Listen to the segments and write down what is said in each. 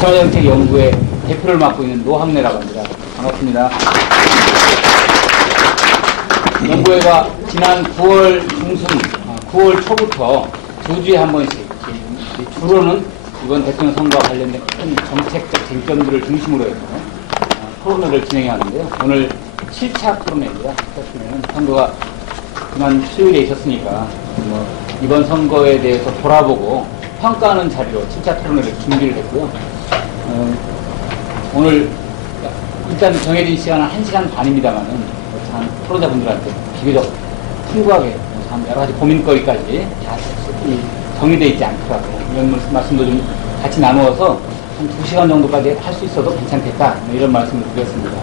참여정책연구의 대표를 맡고 있는 노학래라고 합니다. 반갑습니다. 연구회가 지난 9월 중순, 9월 초부터 2주에 한 번씩, 주로는 이번 대통령 선거와 관련된 큰 정책적 쟁점들을 중심으로 해서 토론회를 진행하는데요. 오늘 7차 토론회입니다. 7차 토론회는 선거가 지난 수요일에 있었으니까 이번 선거에 대해서 돌아보고 평가하는 자리로 7차 토론회를 준비를 했고요. 오늘 일단 정해진 시간은 1시간 반입니다만은 참 토론자분들한테 비교적 풍부하게 참 여러 가지 고민거리까지 다 정리되어 있지 않더라고요. 이런 말씀도 좀 같이 나누어서 한 2시간 정도까지 할 수 있어도 괜찮겠다, 이런 말씀을 드렸습니다.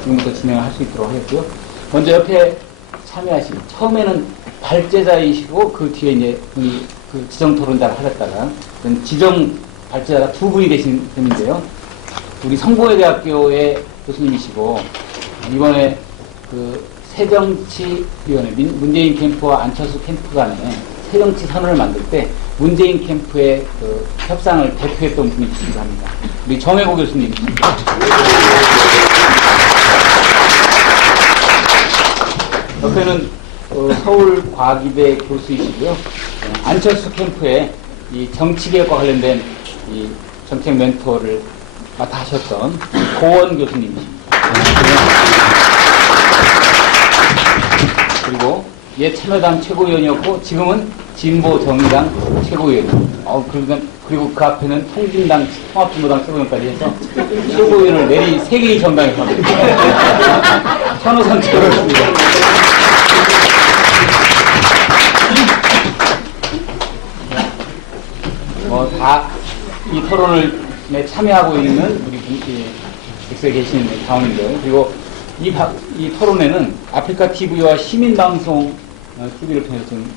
지금부터 진행을 할 수 있도록 하겠고요. 먼저 옆에 참여하신, 처음에는 발제자이시고 그 뒤에 이제 그 지정 토론자를 하셨다가 지정 발제자가 2분이 되신 분인데요. 우리 성공회대학교의 교수님이시고 이번에 그 새정치위원회, 문재인 캠프와 안철수 캠프 간에 새정치 선언을 만들 때 문재인 캠프의 그 협상을 대표했던 분이시기도 합니다. 우리 정혜고 교수님이십니다. 옆에는 서울과기대 교수이시고요. 안철수 캠프의 이 정치개혁과 관련된 이 정책 멘토를 맡아 하셨던 고원 교수님이십니다. 그리고 옛 참여당 최고위원이었고 지금은 진보정의당 최고위원입니다. 그리고 그 앞에는 통진당, 통합진보당 최고위원까지 해서 최고위원을 내리 3개의 정당에서 합니다. 천호선 최고위원입니다. 다 이 토론에 참여하고 있는 우리 객석에 계시는 가운데인데요. 그리고 이 토론회는 아프리카 TV와 시민방송 TV를 통해서 지금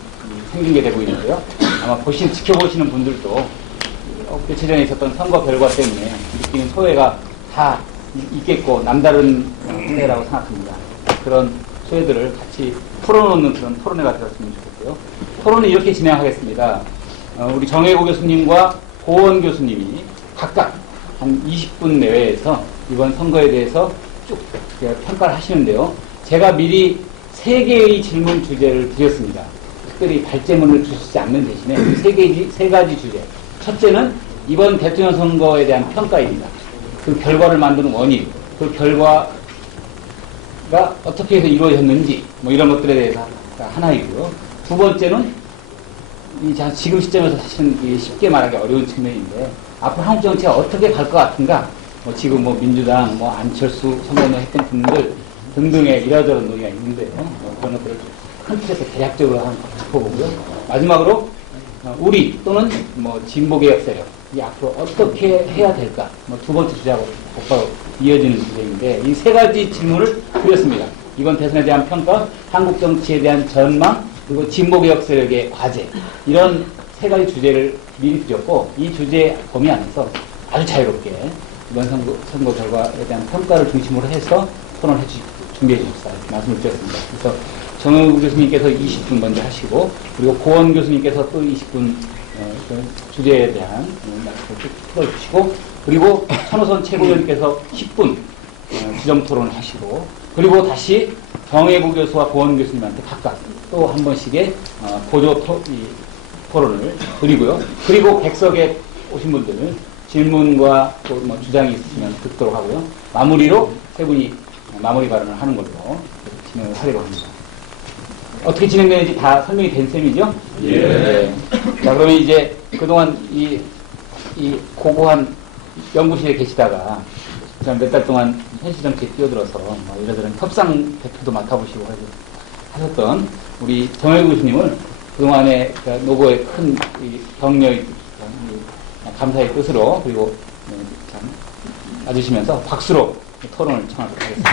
생중계 되고 있는데요. 아마 지켜보시는 분들도 며칠 전에 있었던 선거 결과 때문에 느끼는 소외가 다 있겠고 남다른 소외라고 생각합니다. 그런 소외들을 같이 풀어놓는 그런 토론회가 되었으면 좋겠고요. 토론은 이렇게 진행하겠습니다. 우리 정혜고 교수님과 고원 교수님이 각각 한 20분 내외에서 이번 선거에 대해서 쭉 평가를 하시는데요. 제가 미리 3개의 질문 주제를 드렸습니다. 특별히 발제문을 주시지 않는 대신에 3가지 주제. 첫째는 이번 대통령 선거에 대한 평가입니다. 그 결과를 만드는 원인, 그 결과가 어떻게 해서 이루어졌는지, 이런 것들에 대해서 하나이고요. 두 번째는 지금 시점에서 사실은 쉽게 말하기 어려운 측면인데, 앞으로 한국 정치가 어떻게 갈 것 같은가, 지금 민주당, 안철수 선거운동 했던 분들 등등의 이러저런 논의가 있는데요. 그런 것들을 큰 틀에서 대략적으로 한번 짚어보고요. 마지막으로, 우리 또는 진보개혁 세력이 앞으로 어떻게 해야 될까, 두 번째 주제하고 곧바로 이어지는 주제인데, 이 3가지 질문을 드렸습니다. 이번 대선에 대한 평가, 한국 정치에 대한 전망, 그리고 진보개혁 세력의 과제, 이런 3가지 주제를 미리 드렸고, 이 주제 범위 안에서 아주 자유롭게 이번 선거 결과에 대한 평가를 중심으로 해서 토론을 준비해 주십사 이렇게 말씀을 드렸습니다. 그래서 정혜고 교수님께서 20분 먼저 하시고, 그리고 고원 교수님께서 또 20분 주제에 대한 말씀을 쭉 풀어주시고, 그리고 천호선 최고위원께서 10분 지정 토론을 하시고, 그리고 다시 정혜고 교수와 고원 교수님한테 각각 또 한 번씩의 보조 토론을 드리고요. 그리고 객석에 오신 분들은 질문과 또 주장이 있으시면 듣도록 하고요. 마무리로 3분이 마무리 발언을 하는 걸로 진행을 하려고 합니다. 어떻게 진행되는지 다 설명이 된 셈이죠? 예. 네. 자, 그러면 이제 그동안 이 고고한 연구실에 계시다가 몇 달 동안 현실정치에 뛰어들어서 이러저런 협상 대표도 맡아보시고 하셨던 우리 정혜고 교수님을 그동안의 노고의 큰 격려의 감사의 뜻으로, 그리고 참 와주시면서 박수로 토론을 청하도록 하겠습니다.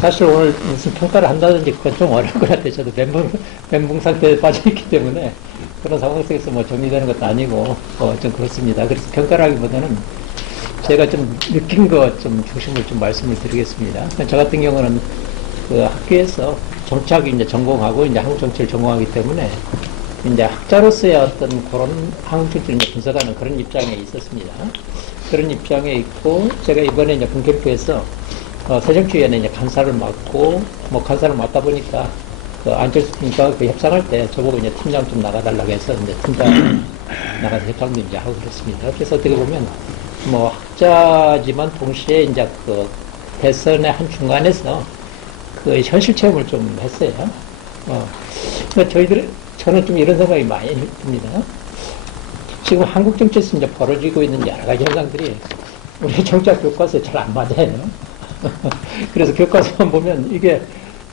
사실 오늘 무슨 평가를 한다든지 그건 좀 어려울 것 같아요. 저도 멘붕 상태에 빠져있기 때문에 그런 상황 속에서 정리되는 것도 아니고 좀 그렇습니다. 그래서 평가를 하기보다는 제가 좀 느낀 것 좀 중심을 좀 말씀을 드리겠습니다. 저 같은 경우는 그 학교에서 정치학이 이제 전공하고 이제 한국 정치를 전공하기 때문에 이제 학자로서의 어떤 그런 한국정치를 분석하는 그런 입장에 있었습니다. 그런 입장에 있고, 제가 이번에 이제 국회에서 새정치위원회 이제 간사를 맡고, 뭐 간사를 맡다 보니까 그 안철수 팀과 그 협상할 때 저보고 이제 팀장 좀 나가달라고 해서 이제 팀장 나가서 협상도 이제 하고 그랬습니다. 그래서 어떻게 보면 뭐 학자지만 동시에 이제 그 대선의 한 중간에서 그 현실 체험을 좀 했어요. 저는 좀 이런 생각이 많이 듭니다. 지금 한국 정치에서 이제 벌어지고 있는 여러 가지 현상들이 우리 정치학 교과서에 잘 안 맞아요. 그래서 교과서만 보면 이게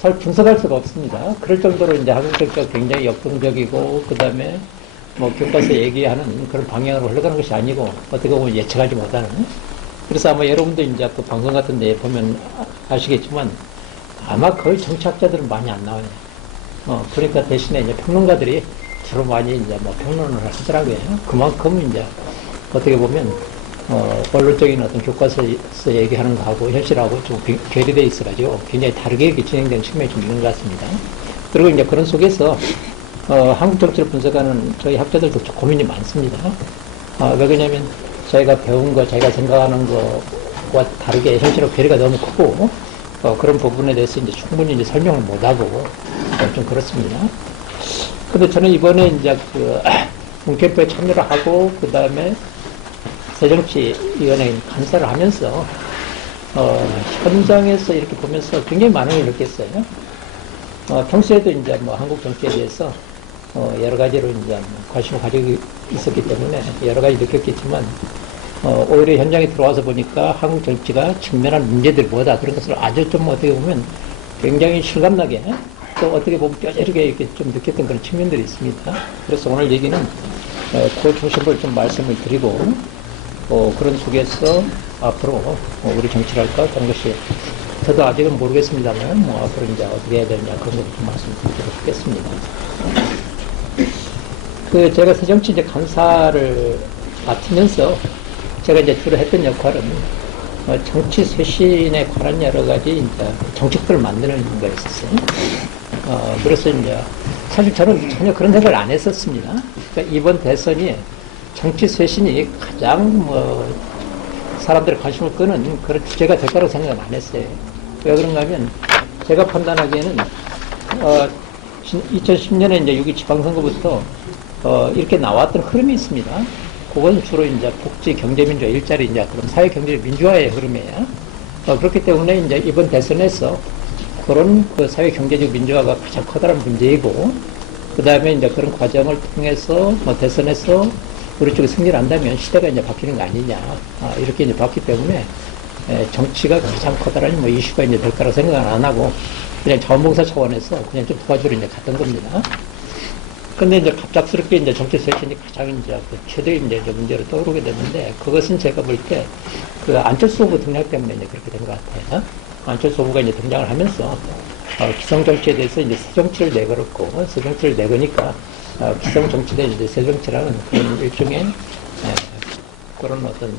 잘 분석할 수가 없습니다. 그럴 정도로 이제 한국 정치가 굉장히 역동적이고, 그 다음에 뭐 교과서 얘기하는 그런 방향으로 흘러가는 것이 아니고, 어떻게 보면 예측하지 못하는. 그래서 아마 여러분도 이제 그 방송 같은 데 보면 아시겠지만, 아마 거의 정치학자들은 많이 안 나와요. 그러니까 대신에 이제 평론가들이 주로 많이 이제 뭐 평론을 하더라고요. 그만큼 이제 어떻게 보면, 원론적인 어떤 교과서에서 얘기하는 거하고 현실하고 좀 괴리되어 있어가지고 굉장히 다르게 이렇게 진행되는 측면이 좀 있는 것 같습니다. 그리고 이제 그런 속에서, 한국 정치를 분석하는 저희 학자들도 좀 고민이 많습니다. 왜 그러냐면 저희가 배운 거, 저희가 생각하는 거와 다르게 현실하고 괴리가 너무 크고, 그런 부분에 대해서 이제 충분히 이제 설명을 못하고, 좀 그렇습니다. 근데 저는 이번에 이제 문캠프에 참여를 하고, 그 다음에 새정치위원회 간사를 하면서, 현장에서 이렇게 보면서 굉장히 많은 걸 느꼈어요. 평소에도 이제 뭐 한국 정치에 대해서, 여러 가지로 이제 관심을 가지고 있었기 때문에 여러 가지 느꼈겠지만, 오히려 현장에 들어와서 보니까 한국 정치가 직면한 문제들이 뭐다. 그런 것을 아주 좀 어떻게 보면 굉장히 실감나게 또 어떻게 보면 뼈저리게 이렇게 좀 느꼈던 그런 측면들이 있습니다. 그래서 오늘 얘기는 그 중심을 좀 말씀을 드리고, 그런 속에서 앞으로 우리 정치랄까 그런 것이 저도 아직은 모르겠습니다만 뭐 앞으로 이제 어떻게 해야 되느냐 그런 것도 좀 말씀드리도록 하겠습니다. 제가 새정치 이제 간사를 맡으면서 제가 이제 주로 했던 역할은 정치 쇄신에 관한 여러 가지 이제 정책들을 만드는 거였었어요. 그래서 이제 사실 저는 전혀 그런 생각을 안 했었습니다. 그러니까 이번 대선이 정치 쇄신이 가장 사람들의 관심을 끄는 그런 주제가 될 거라고 생각은 안 했어요. 왜 그런가 하면 제가 판단하기에는 2010년에 이제 6.2 지방선거부터 이렇게 나왔던 흐름이 있습니다. 그건 주로 이제 복지, 경제민주화, 일자리, 이제 그런 사회, 경제, 민주화의 흐름이에요. 그렇기 때문에 이제 이번 대선에서 그런 그 사회, 경제적 민주화가 가장 커다란 문제이고, 그 다음에 이제 그런 과정을 통해서 대선에서 우리 쪽에 승리를 한다면 시대가 이제 바뀌는 거 아니냐. 이렇게 이제 봤기 때문에 정치가 가장 커다란 이슈가 이제 될 거라고 생각은 안 하고 그냥 자원봉사 차원에서 그냥 좀 도와주러 이제 갔던 겁니다. 근데 이제 갑작스럽게 이제 정치 쇄신이 가장 이제 최대의 이제 문제로 떠오르게 됐는데, 그것은 제가 볼 때 그 안철수 후보 등장 때문에 이제 그렇게 된 것 같아요. 안철수 후보가 이제 등장을 하면서 기성 정치에 대해서 이제 새 정치를 내걸었고, 새 정치를 내거니까 기성 정치대 이제 새 정치라는 그런 일종의 그런 어떤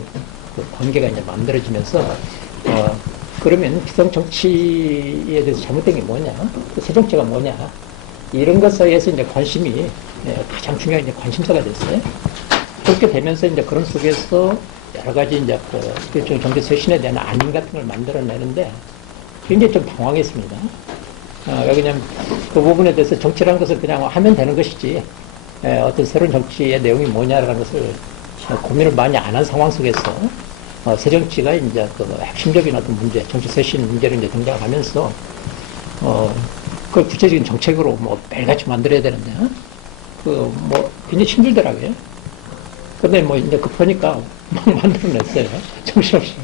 그 관계가 이제 만들어지면서 그러면 기성 정치에 대해서 잘못된 게 뭐냐, 새 정치가 뭐냐, 이런 것 사이에서 이제 관심이 가장 중요한 이제 관심사가 됐어요. 그렇게 되면서 이제 그런 속에서 여러 가지 이제 일종의 정치 쇄신에 대한 안인 같은 걸 만들어내는데 굉장히 좀 당황했습니다. 왜냐면 그 부분에 대해서 정치라는 것을 그냥 하면 되는 것이지, 어떤 새로운 정치의 내용이 뭐냐라는 것을 고민을 많이 안 한 상황 속에서 새 정치가 이제 그 핵심적인 어떤 문제, 정치 쇄신 문제를 이제 등장하면서 그걸 구체적인 정책으로 매일같이 만들어야 되는데, 굉장히 힘들더라고요. 근데 이제 급하니까 막 만들어냈어요. 정신없이.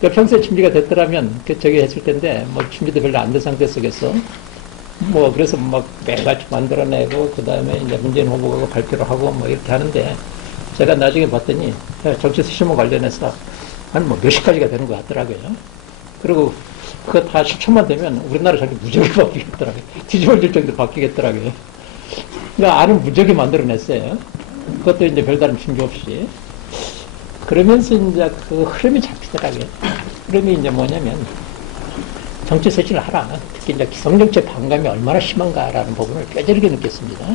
평소에 준비가 됐더라면, 저기 했을 텐데, 준비도 별로 안 된 상태 속에서, 그래서 매일같이 만들어내고, 그 다음에 이제 문재인 후보가 발표를 하고, 이렇게 하는데, 제가 나중에 봤더니, 정치 쇄신과 관련해서 한 몇십 가지가 되는 것 같더라고요. 그리고 그거 다 10초만 되면 우리나라 정치 무적이 바뀌겠더라고요. 뒤집어질 정도로 바뀌겠더라고요. 그러니까 아는 무적이 만들어냈어요. 그것도 이제 별다른 준비 없이. 그러면서 이제 그 흐름이 잡히더라고요. 흐름이 이제 뭐냐면, 정치 쇄신을 하라. 특히 이제 기성정치의 반감이 얼마나 심한가라는 부분을 뼈저리게 느꼈습니다.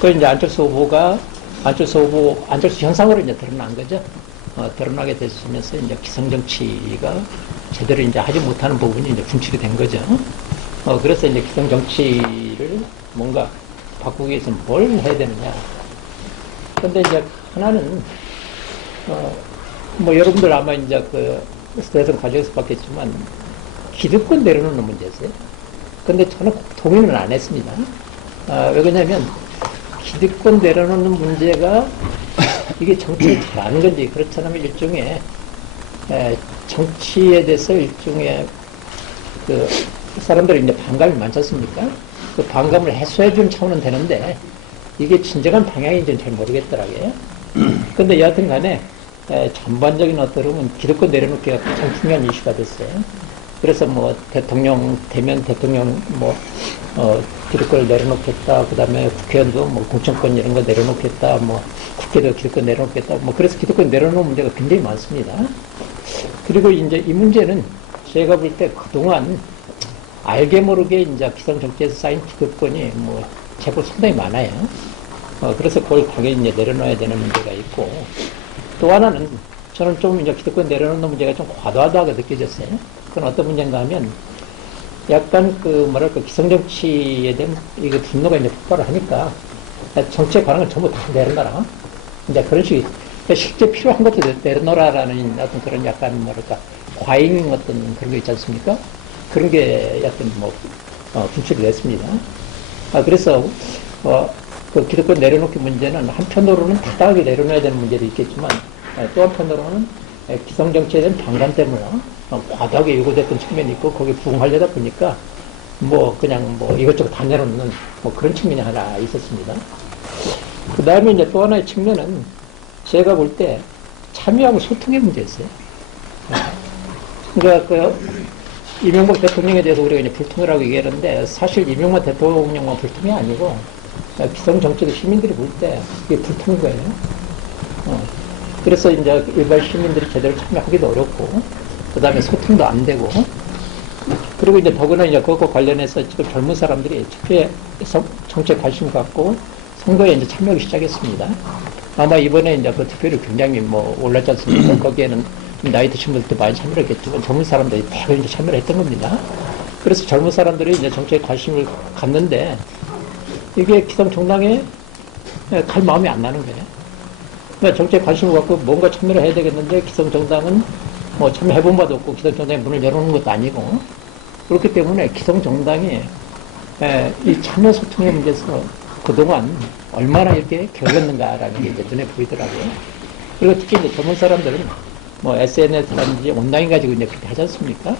그 이제 안철수 후보 현상으로 이제 드러난 거죠. 드러나게 됐으면서 이제 기성정치가 제대로 이제 하지 못하는 부분이 이제 분출이 된 거죠. 그래서 이제 기성정치를 뭔가 바꾸기 위해서 뭘 해야 되느냐. 근데 이제 하나는, 뭐 여러분들 아마 이제 그 대선 과정에서 봤겠지만, 기득권 내려놓는 문제였어요. 근데 저는 동의는 안 했습니다. 왜 그러냐면, 기득권 내려놓는 문제가 이게 정치를 잘하는 건지, 그렇지 않으면 일종의 정치에 대해서 일종의 그 사람들이 이제 반감이 많지 않습니까? 그 반감을 해소해 준 차원은 되는데, 이게 진정한 방향인지는 잘 모르겠더라고요. 근데 여하튼 간에, 전반적인 어떠면 기득권 내려놓기가 가장 중요한 이슈가 됐어요. 그래서 뭐 되면 대통령 기득권을 내려놓겠다. 그 다음에 국회의원도 뭐 공천권 이런 거 내려놓겠다. 뭐 국회도 기득권 내려놓겠다. 뭐 그래서 기득권 내려놓는 문제가 굉장히 많습니다. 그리고 이제 이 문제는 제가 볼 때 그동안 알게 모르게 이제 기성정치에서 쌓인 기득권이 뭐 제법 상당히 많아요. 그래서 그걸 당연히 이제 내려놔야 되는 문제가 있고, 또 하나는 저는 좀 이제 기득권 내려놓는 문제가 좀 과도하다고 느껴졌어요. 그건 어떤 문제인가 하면, 약간 기성정치에 대한 이게 분노가 이제 폭발을 하니까, 정치에 관한 건 전부 다 내려놔라. 이제 그런 식이, 실제 필요한 것도 내려놓으라라는 어떤 그런 약간 과잉 어떤 그런 게 있지 않습니까? 그런 게 약간 분출이 됐습니다. 그래서, 그 기득권 내려놓기 문제는 한편으로는 타당하게 내려놔야 되는 문제도 있겠지만, 또 한편으로는 기성정치에 대한 반감 때문에 과도하게 요구됐던 측면이 있고, 거기에 부응하려다 보니까 그냥 이것저것 다 내려놓는 그런 측면이 하나 있었습니다. 그 다음에 이제 또 하나의 측면은 제가 볼 때 참여하고 소통의 문제였어요. 그러니까 이명박 대통령에 대해서 우리가 이제 불통이라고 얘기하는데, 사실 이명박 대통령만 불통이 아니고 기성정치도 시민들이 볼 때 이게 불통인 거예요. 그래서 이제 일반 시민들이 제대로 참여하기도 어렵고, 그 다음에 소통도 안 되고, 그리고 이제 더구나 이제 그것과 관련해서 지금 젊은 사람들이 투표에 정치에 관심 갖고 선거에 이제 참여하기 시작했습니다. 아마 이번에 이제 그 투표율이 굉장히 올랐지 않습니까? 거기에는 나이 드신 분들도 많이 참여를 했겠지만 젊은 사람들이 대부분 이제 참여를 했던 겁니다. 그래서 젊은 사람들이 이제 정치에 관심을 갖는데, 이게 기성정당에 갈 마음이 안 나는 거예요. 그러니까 정치에 관심을 갖고 뭔가 참여를 해야 되겠는데, 기성정당은 참여해본 바도 없고 기성정당에 문을 열어놓는 것도 아니고, 그렇기 때문에 기성정당이 이 참여 소통의 문제에서 그동안 얼마나 이렇게 게을렀는가라는 게 이제 눈에 보이더라고요. 그리고 특히 이제 젊은 사람들은 SNS라든지 온라인 가지고 이제 그렇게 하지 않습니까?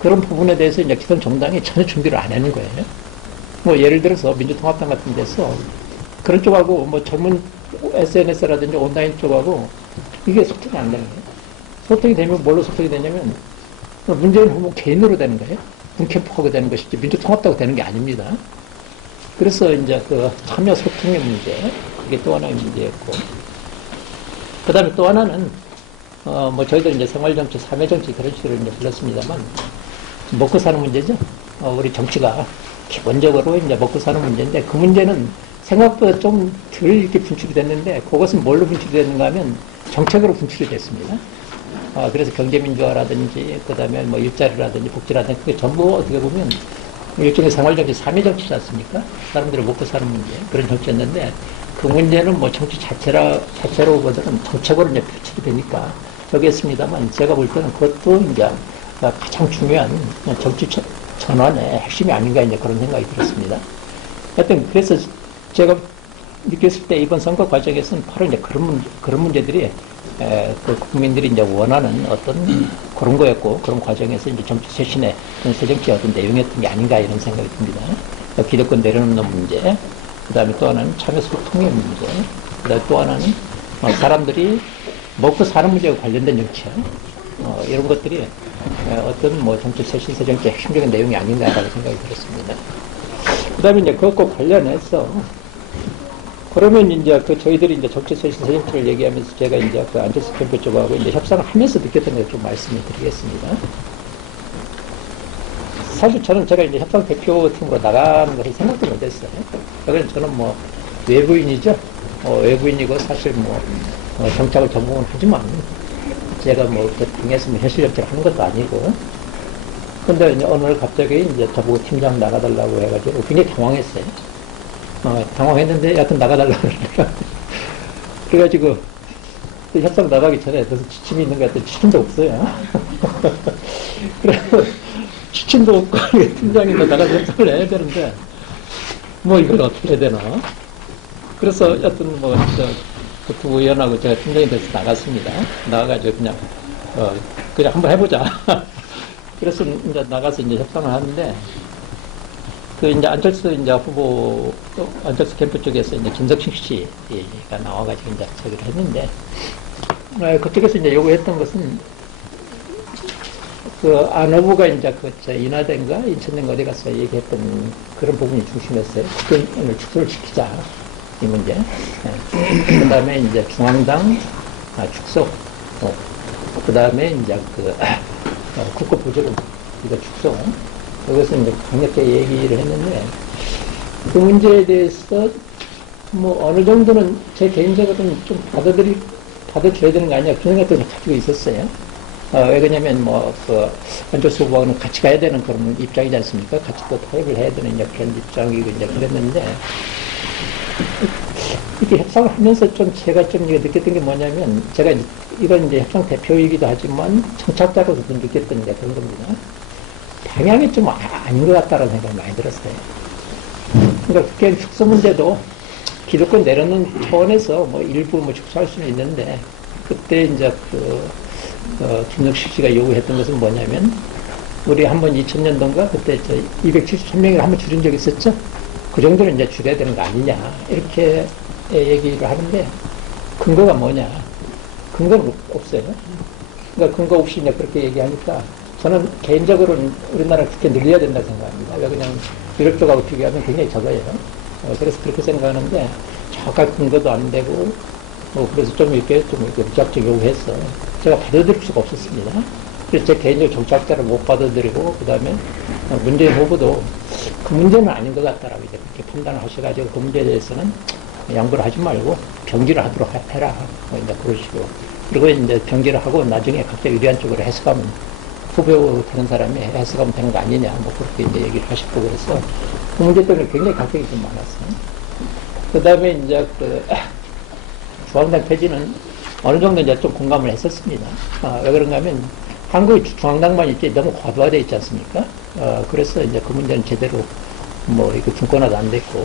그런 부분에 대해서 이제 기성정당이 전혀 준비를 안 하는 거예요. 예를 들어서 민주통합당 같은 데서 그런 쪽하고 젊은 SNS라든지 온라인 쪽하고 이게 소통이 안 되는 거예요. 소통이 되면 뭘로 소통이 되냐면 문재인 후보 개인으로 되는 거예요. 문캠프하고 되는 것이지 민주통합당하고 되는 게 아닙니다. 그래서 이제 그 참여 소통의 문제, 그게 또 하나의 문제였고, 그 다음에 또 하나는 저희들 이제 생활정치, 사회정치 그런 식으로 이제 불렀습니다만, 먹고 사는 문제죠. 우리 정치가 기본적으로 이제 먹고 사는 문제인데, 그 문제는 생각보다 좀 덜 이렇게 분출이 됐는데, 그것은 뭘로 분출이 됐는가 하면 정책으로 분출이 됐습니다. 그래서 경제민주화라든지, 그 다음에 일자리라든지 복지라든지, 그게 전부 어떻게 보면 일종의 생활정치, 사회정치지 않습니까? 사람들이 먹고 사는 문제, 그런 정치였는데, 그 문제는 정치 자체로보다는 정책으로 이제 표출이 되니까 저기 했습니다만, 제가 볼 때는 그것도 이제 가장 중요한 정치 전환의 핵심이 아닌가 이제 그런 생각이 들었습니다. 하여튼, 그래서 제가 느꼈을 때 이번 선거 과정에서는 바로 이제 그런 문제들이 그 국민들이 이제 원하는 어떤 그런 거였고, 그런 과정에서 이제 정치 쇄신의 새정치의 어떤 내용이었던 게 아닌가 이런 생각이 듭니다. 기득권 내려놓는 문제, 그 다음에 또 하나는 참여 소통의 문제, 그 다음에 또 하나는 사람들이 먹고 사는 문제와 관련된 정치요. 이런 것들이 어떤 정치 쇄신 새정치의 핵심적인 내용이 아닌가라는 생각이 들었습니다. 그 다음에 이제 그것과 관련해서 그러면 이제 저희들이 이제 정치 쇄신 새정치를 얘기하면서 제가 이제 안철수 캠프 쪽하고 이제 협상을 하면서 느꼈던 걸 좀 말씀을 드리겠습니다. 사실 저는 제가 이제 협상 대표팀으로 나가는 것을 생각도 못했어요. 그래서 저는 뭐 외부인이죠. 외부인이고 사실 뭐 정착을 전공은 하지만 제가 뭐그 당에서 뭐 현실협조를 하는 것도 아니고. 근데 이제 어느 날 갑자기 이제 저보고 팀장 나가달라고 해가지고 굉장히 당황했어요. 당황했는데 여하튼 나가달라고 그러니까. 그래가지고 협상 나가기 전에 무슨 지침이 있는 것 같더니 지침도 없어요. 그래서 지침도 없고 팀장인데 나가서 협상을 해야 되는데 뭐 이걸 어떻게 해야 되나. 그래서 여튼 뭐 그 두 의원하고 제가 팀장이 돼서 나갔습니다. 나가가지고 그냥 한번 해보자. 그래서 이제 나가서 이제 협상을 하는데 그 이제 안철수 이제 후보 안철수 캠프 쪽에서 이제 김석식 씨가 나와가지고 이제 저기를 했는데 그쪽에서 이제 요구했던 것은 그 안 후보가 이제 저 인하대인가 인천대인가 어디 가서 얘기했던 그런 부분이 중심이었어요. 국회의원을 축소를 시키자 이 문제. 그 다음에 이제 중앙당 축소. 그 다음에 이제 국고 보조금 이거 축소. 이것을 이제 강력하게 얘기를 했는데 그 문제에 대해서 뭐 어느 정도는 제 개인적으로는 좀 받아줘야 되는 거 아니냐 그런 생각도 가지고 있었어요. 왜 그러냐면 안철수 후보하고는 같이 가야 되는 그런 입장이지 않습니까? 같이 또 타협을 해야 되는 이제 그런 입장이고 이제 그랬는데 이렇게 협상을 하면서 좀 제가 좀 느꼈던 게 뭐냐면 제가 이건 이제 협상 대표이기도 하지만 정착자로서도 느꼈던 게 그런 겁니다. 방향이 좀 아닌 것 같다는 생각이 많이 들었어요. 그러니까 국회의원 축소 문제도 기득권 내려놓는 차원에서 뭐 일부 뭐 축소할 수는 있는데 그때 이제 김석식 씨가 요구했던 것은 뭐냐면 우리 한번 2000년도인가 그때 273명을 한번 줄인 적이 있었죠. 그 정도는 이제 줄여야 되는 거 아니냐 이렇게 얘기를 하는데 근거가 뭐냐? 근거는 없어요. 그러니까 근거 없이 이제 그렇게 얘기하니까 저는 개인적으로는 우리나라 국회 늘려야 된다고 생각합니다. 왜 그냥 유럽 쪽하고 비교하면 굉장히 적어요. 그래서 그렇게 생각하는데 정확한 근거도 안 되고 그래서 좀 이렇게 무작정 요구해서 제가 받아들일 수가 없었습니다. 그래서 제 개인적 정착자를 못 받아들이고 그 다음에 문재인 후보도 그 문제는 아닌 것 같다라고 이제 그렇게 판단을 하셔가지고 그 문제에 대해서는 양보를 하지 말고 병기를 하도록 해라. 이제 그런 식으로. 그리고 이제 병기를 하고 나중에 각자 유리한 쪽으로 해석하면 후보 되는 사람이 해석하면 되는 거 아니냐. 그렇게 이제 얘기를 하셨고 그래서 그 문제 때문에 굉장히 각색이 좀 많았어요. 그 다음에 이제 중앙당 폐지는 어느 정도 이제 좀 공감을 했었습니다. 왜 그런가 하면 한국의 중앙당만 이제 너무 과도화되어 있지 않습니까? 그래서 이제 그 문제는 제대로 이거 중권화도 안 됐고,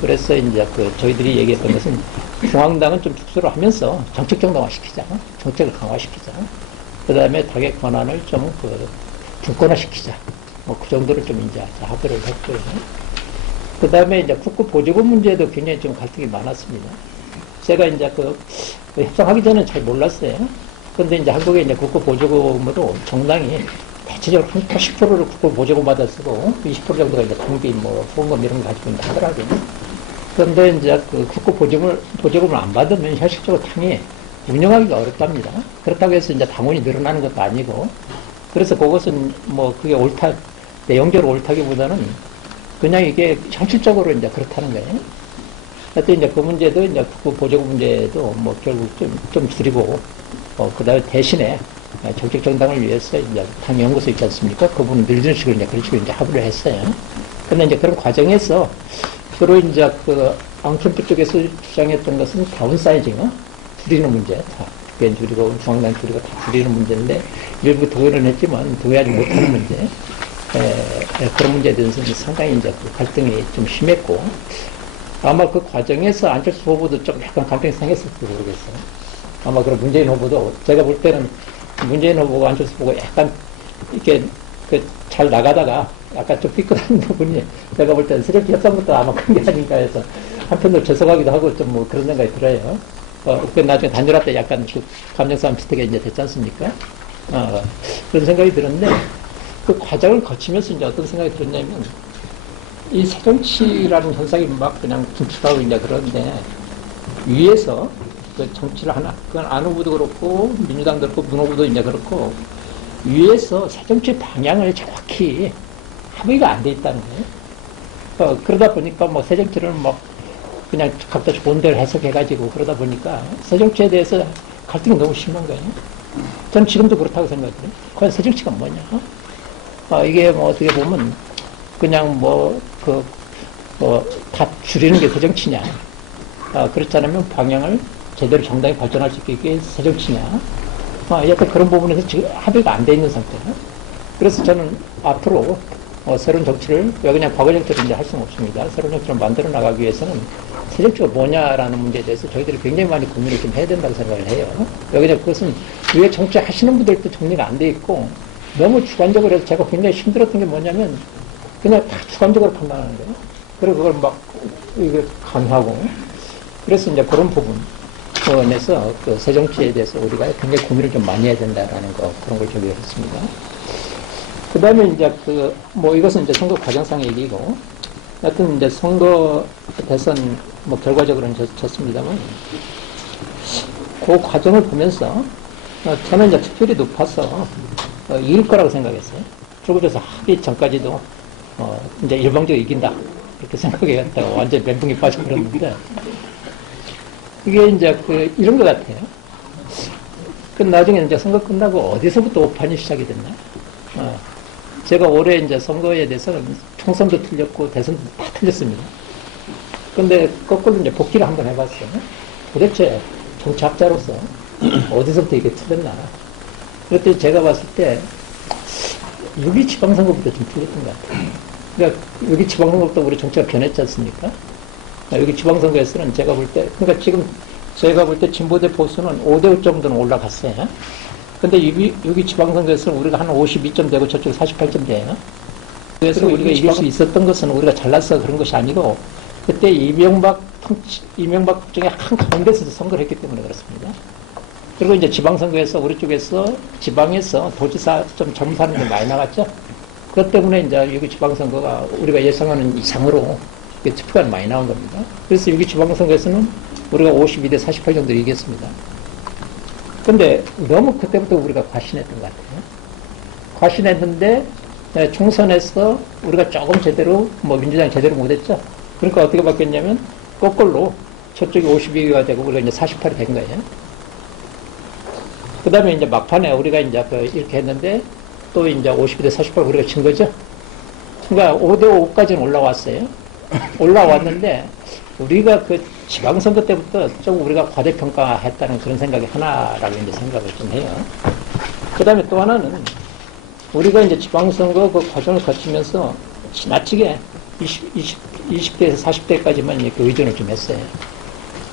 그래서 이제 저희들이 얘기했던 것은 중앙당은 좀 축소를 하면서 정책 정당화 시키자. 정책을 강화시키자. 그 다음에 당의 권한을 좀 중권화 시키자. 그 정도로 좀 이제 합의를 했고요. 그 다음에 이제 국고 보조금 문제도 굉장히 좀 갈등이 많았습니다. 제가 이제 협상하기 전에는 잘 몰랐어요. 근데 이제 한국에 이제 국고 보조금으로 정당이 대체적으로 한 80%를 국고 보조금 받아 쓰고 20% 정도가 이제 당비, 후원금 이런 거 가지고 이제 하더라고요. 그런데 이제 국고 보조금을 안 받으면 현실적으로 당이 운영하기가 어렵답니다. 그렇다고 해서 이제 당원이 늘어나는 것도 아니고, 그래서 그것은 그게 내용적으로 옳다기보다는 그냥 이게 현실적으로 이제 그렇다는 거예요. 하여튼 이제 그 문제도 이제 국고 보조금 문제도 결국 좀 줄이고, 그 다음에 대신에 정책 정당을 위해서 이제 당 연구소 있지 않습니까? 그분은 늘리는 식으로 이제 그런 식으로 이제 합의를 했어요. 근데 이제 그런 과정에서 주로 이제 앙캠프 쪽에서 주장했던 것은 다운사이징, 줄이는 문제, 다. 국회의원 줄이고, 중앙당 줄이고 다 줄이는 문제인데, 일부 동의는 했지만, 동의하지 못하는 문제, 그런 문제에 대해서는 상당히 이제 갈등이 좀 심했고, 아마 그 과정에서 안철수 후보도 좀 약간 갈등이 생겼을지 모르겠어요. 아마 그런 문재인 후보도, 제가 볼 때는 문재인 후보가 안철수 후보가 약간 이렇게 잘 나가다가 약간 좀 삐끗한 부분이 제가 볼 때는 쓰레기 협상부터 아마 큰 게 아닌가 해서 한편으로 죄송하기도 하고 좀 그런 생각이 들어요. 그 나중에 단절할 때 약간 감정싸움 비슷하게 이제 됐지 않습니까? 그런 생각이 들었는데, 그 과정을 거치면서 이제 어떤 생각이 들었냐면, 이 새정치라는 현상이 막 그냥 분출하고 이제 그런데, 위에서 정치를 그건 안 후보도 그렇고, 민주당도 그렇고, 문 후보도 이제 그렇고, 위에서 새정치 방향을 정확히 합의가 안 돼 있다는 거예요. 그러다 보니까 뭐 새정치를 막 그냥 각자 좋은 대로 해석해가지고 그러다 보니까 새정치에 대해서 갈등이 너무 심한 거예요. 저는 지금도 그렇다고 생각해요. 과연 새정치가 뭐냐? 이게 뭐 어떻게 보면 그냥 다 줄이는 게 새정치냐? 그렇지 않으면 방향을 제대로 정당히 발전할 수 있게 새정치냐? 여튼 그런 부분에서 지금 합의가 안 돼 있는 상태예요. 그래서 저는 앞으로 새로운 정치를, 그냥 과거 정치를 이제 할 수는 없습니다. 새로운 정치를 만들어 나가기 위해서는 새 정치가 뭐냐라는 문제에 대해서 저희들이 굉장히 많이 고민을 좀 해야 된다고 생각을 해요. 왜냐면 그것은 위에 정치 하시는 분들도 정리가 안 돼 있고 너무 주관적으로 해서 제가 굉장히 힘들었던 게 뭐냐면 그냥 다 주관적으로 판단하는 거예요. 그리고 그걸 막 이게 강하고 그래서 이제 그런 부분에서 그 새 정치에 대해서 우리가 굉장히 고민을 좀 많이 해야 된다라는 거 그런 걸 저기 했습니다. 그 다음에 이제 이것은 이제 선거 과정상의 얘기고, 하여튼 이제 선거 대선 결과적으로는 졌습니다만, 그 과정을 보면서 저는 이제 투표율이 높아서 이길 거라고 생각했어요. 출구조사 하기 전까지도 이제 일방적으로 이긴다. 이렇게 생각했다가 완전히 멘붕이 빠져버렸는데, 이게 이제 이런 것 같아요. 그 나중에 이제 선거 끝나고 어디서부터 오판이 시작이 됐나? 제가 올해 이제 선거에 대해서는 총선도 틀렸고 대선도 다 틀렸습니다. 근데 거꾸로 이제 복귀를 한번 해봤어요. 도대체 정치학자로서 어디서부터 이게 틀렸나. 그랬더니 제가 봤을 때 6.2 지방선거부터 좀 틀렸던 것 같아요. 그러니까 여기 지방선거부터 우리 정치가 변했지 않습니까? 여기 지방선거에서는 제가 볼 때, 그러니까 지금 제가 볼 때 진보대 보수는 5대5 정도는 올라갔어요. 근데 여기 지방선거에서는 우리가 한 52점 되고 저쪽에 48점 돼요. 그래서 우리가 이길 수 있었던 것은 우리가 잘나서 그런 것이 아니고 그때 이명박 중에 한 가운데서도 선거를 했기 때문에 그렇습니다. 그리고 이제 지방선거에서 우리 쪽에서 지방에서 도지사 좀 젊은 사람들이 많이 나갔죠. 그것 때문에 이제 여기 지방선거가 우리가 예상하는 이상으로 투표가 많이 나온 겁니다. 그래서 여기 지방선거에서는 우리가 52대 48 정도 이겼습니다. 근데 너무 그때부터 우리가 과신했던 것 같아요. 과신했는데 총선에서 우리가 조금 제대로 민주당이 제대로 못했죠. 그러니까 어떻게 바뀌었냐면 거꾸로 저쪽이 52가 되고 우리가 이제 48이 된 거예요. 그 다음에 이제 막판에 우리가 이제 이렇게 했는데 또 이제 52대 48 우리가 진 거죠. 그러니까 5대 5까지는 올라왔어요. 올라왔는데 우리가 지방선거 때부터 좀 우리가 과대평가했다는 그런 생각이 하나라고 이제 생각을 좀 해요. 그 다음에 또 하나는 우리가 이제 지방선거 그 과정을 거치면서 지나치게 20대에서 40대까지만 이렇게 의존을 좀 했어요.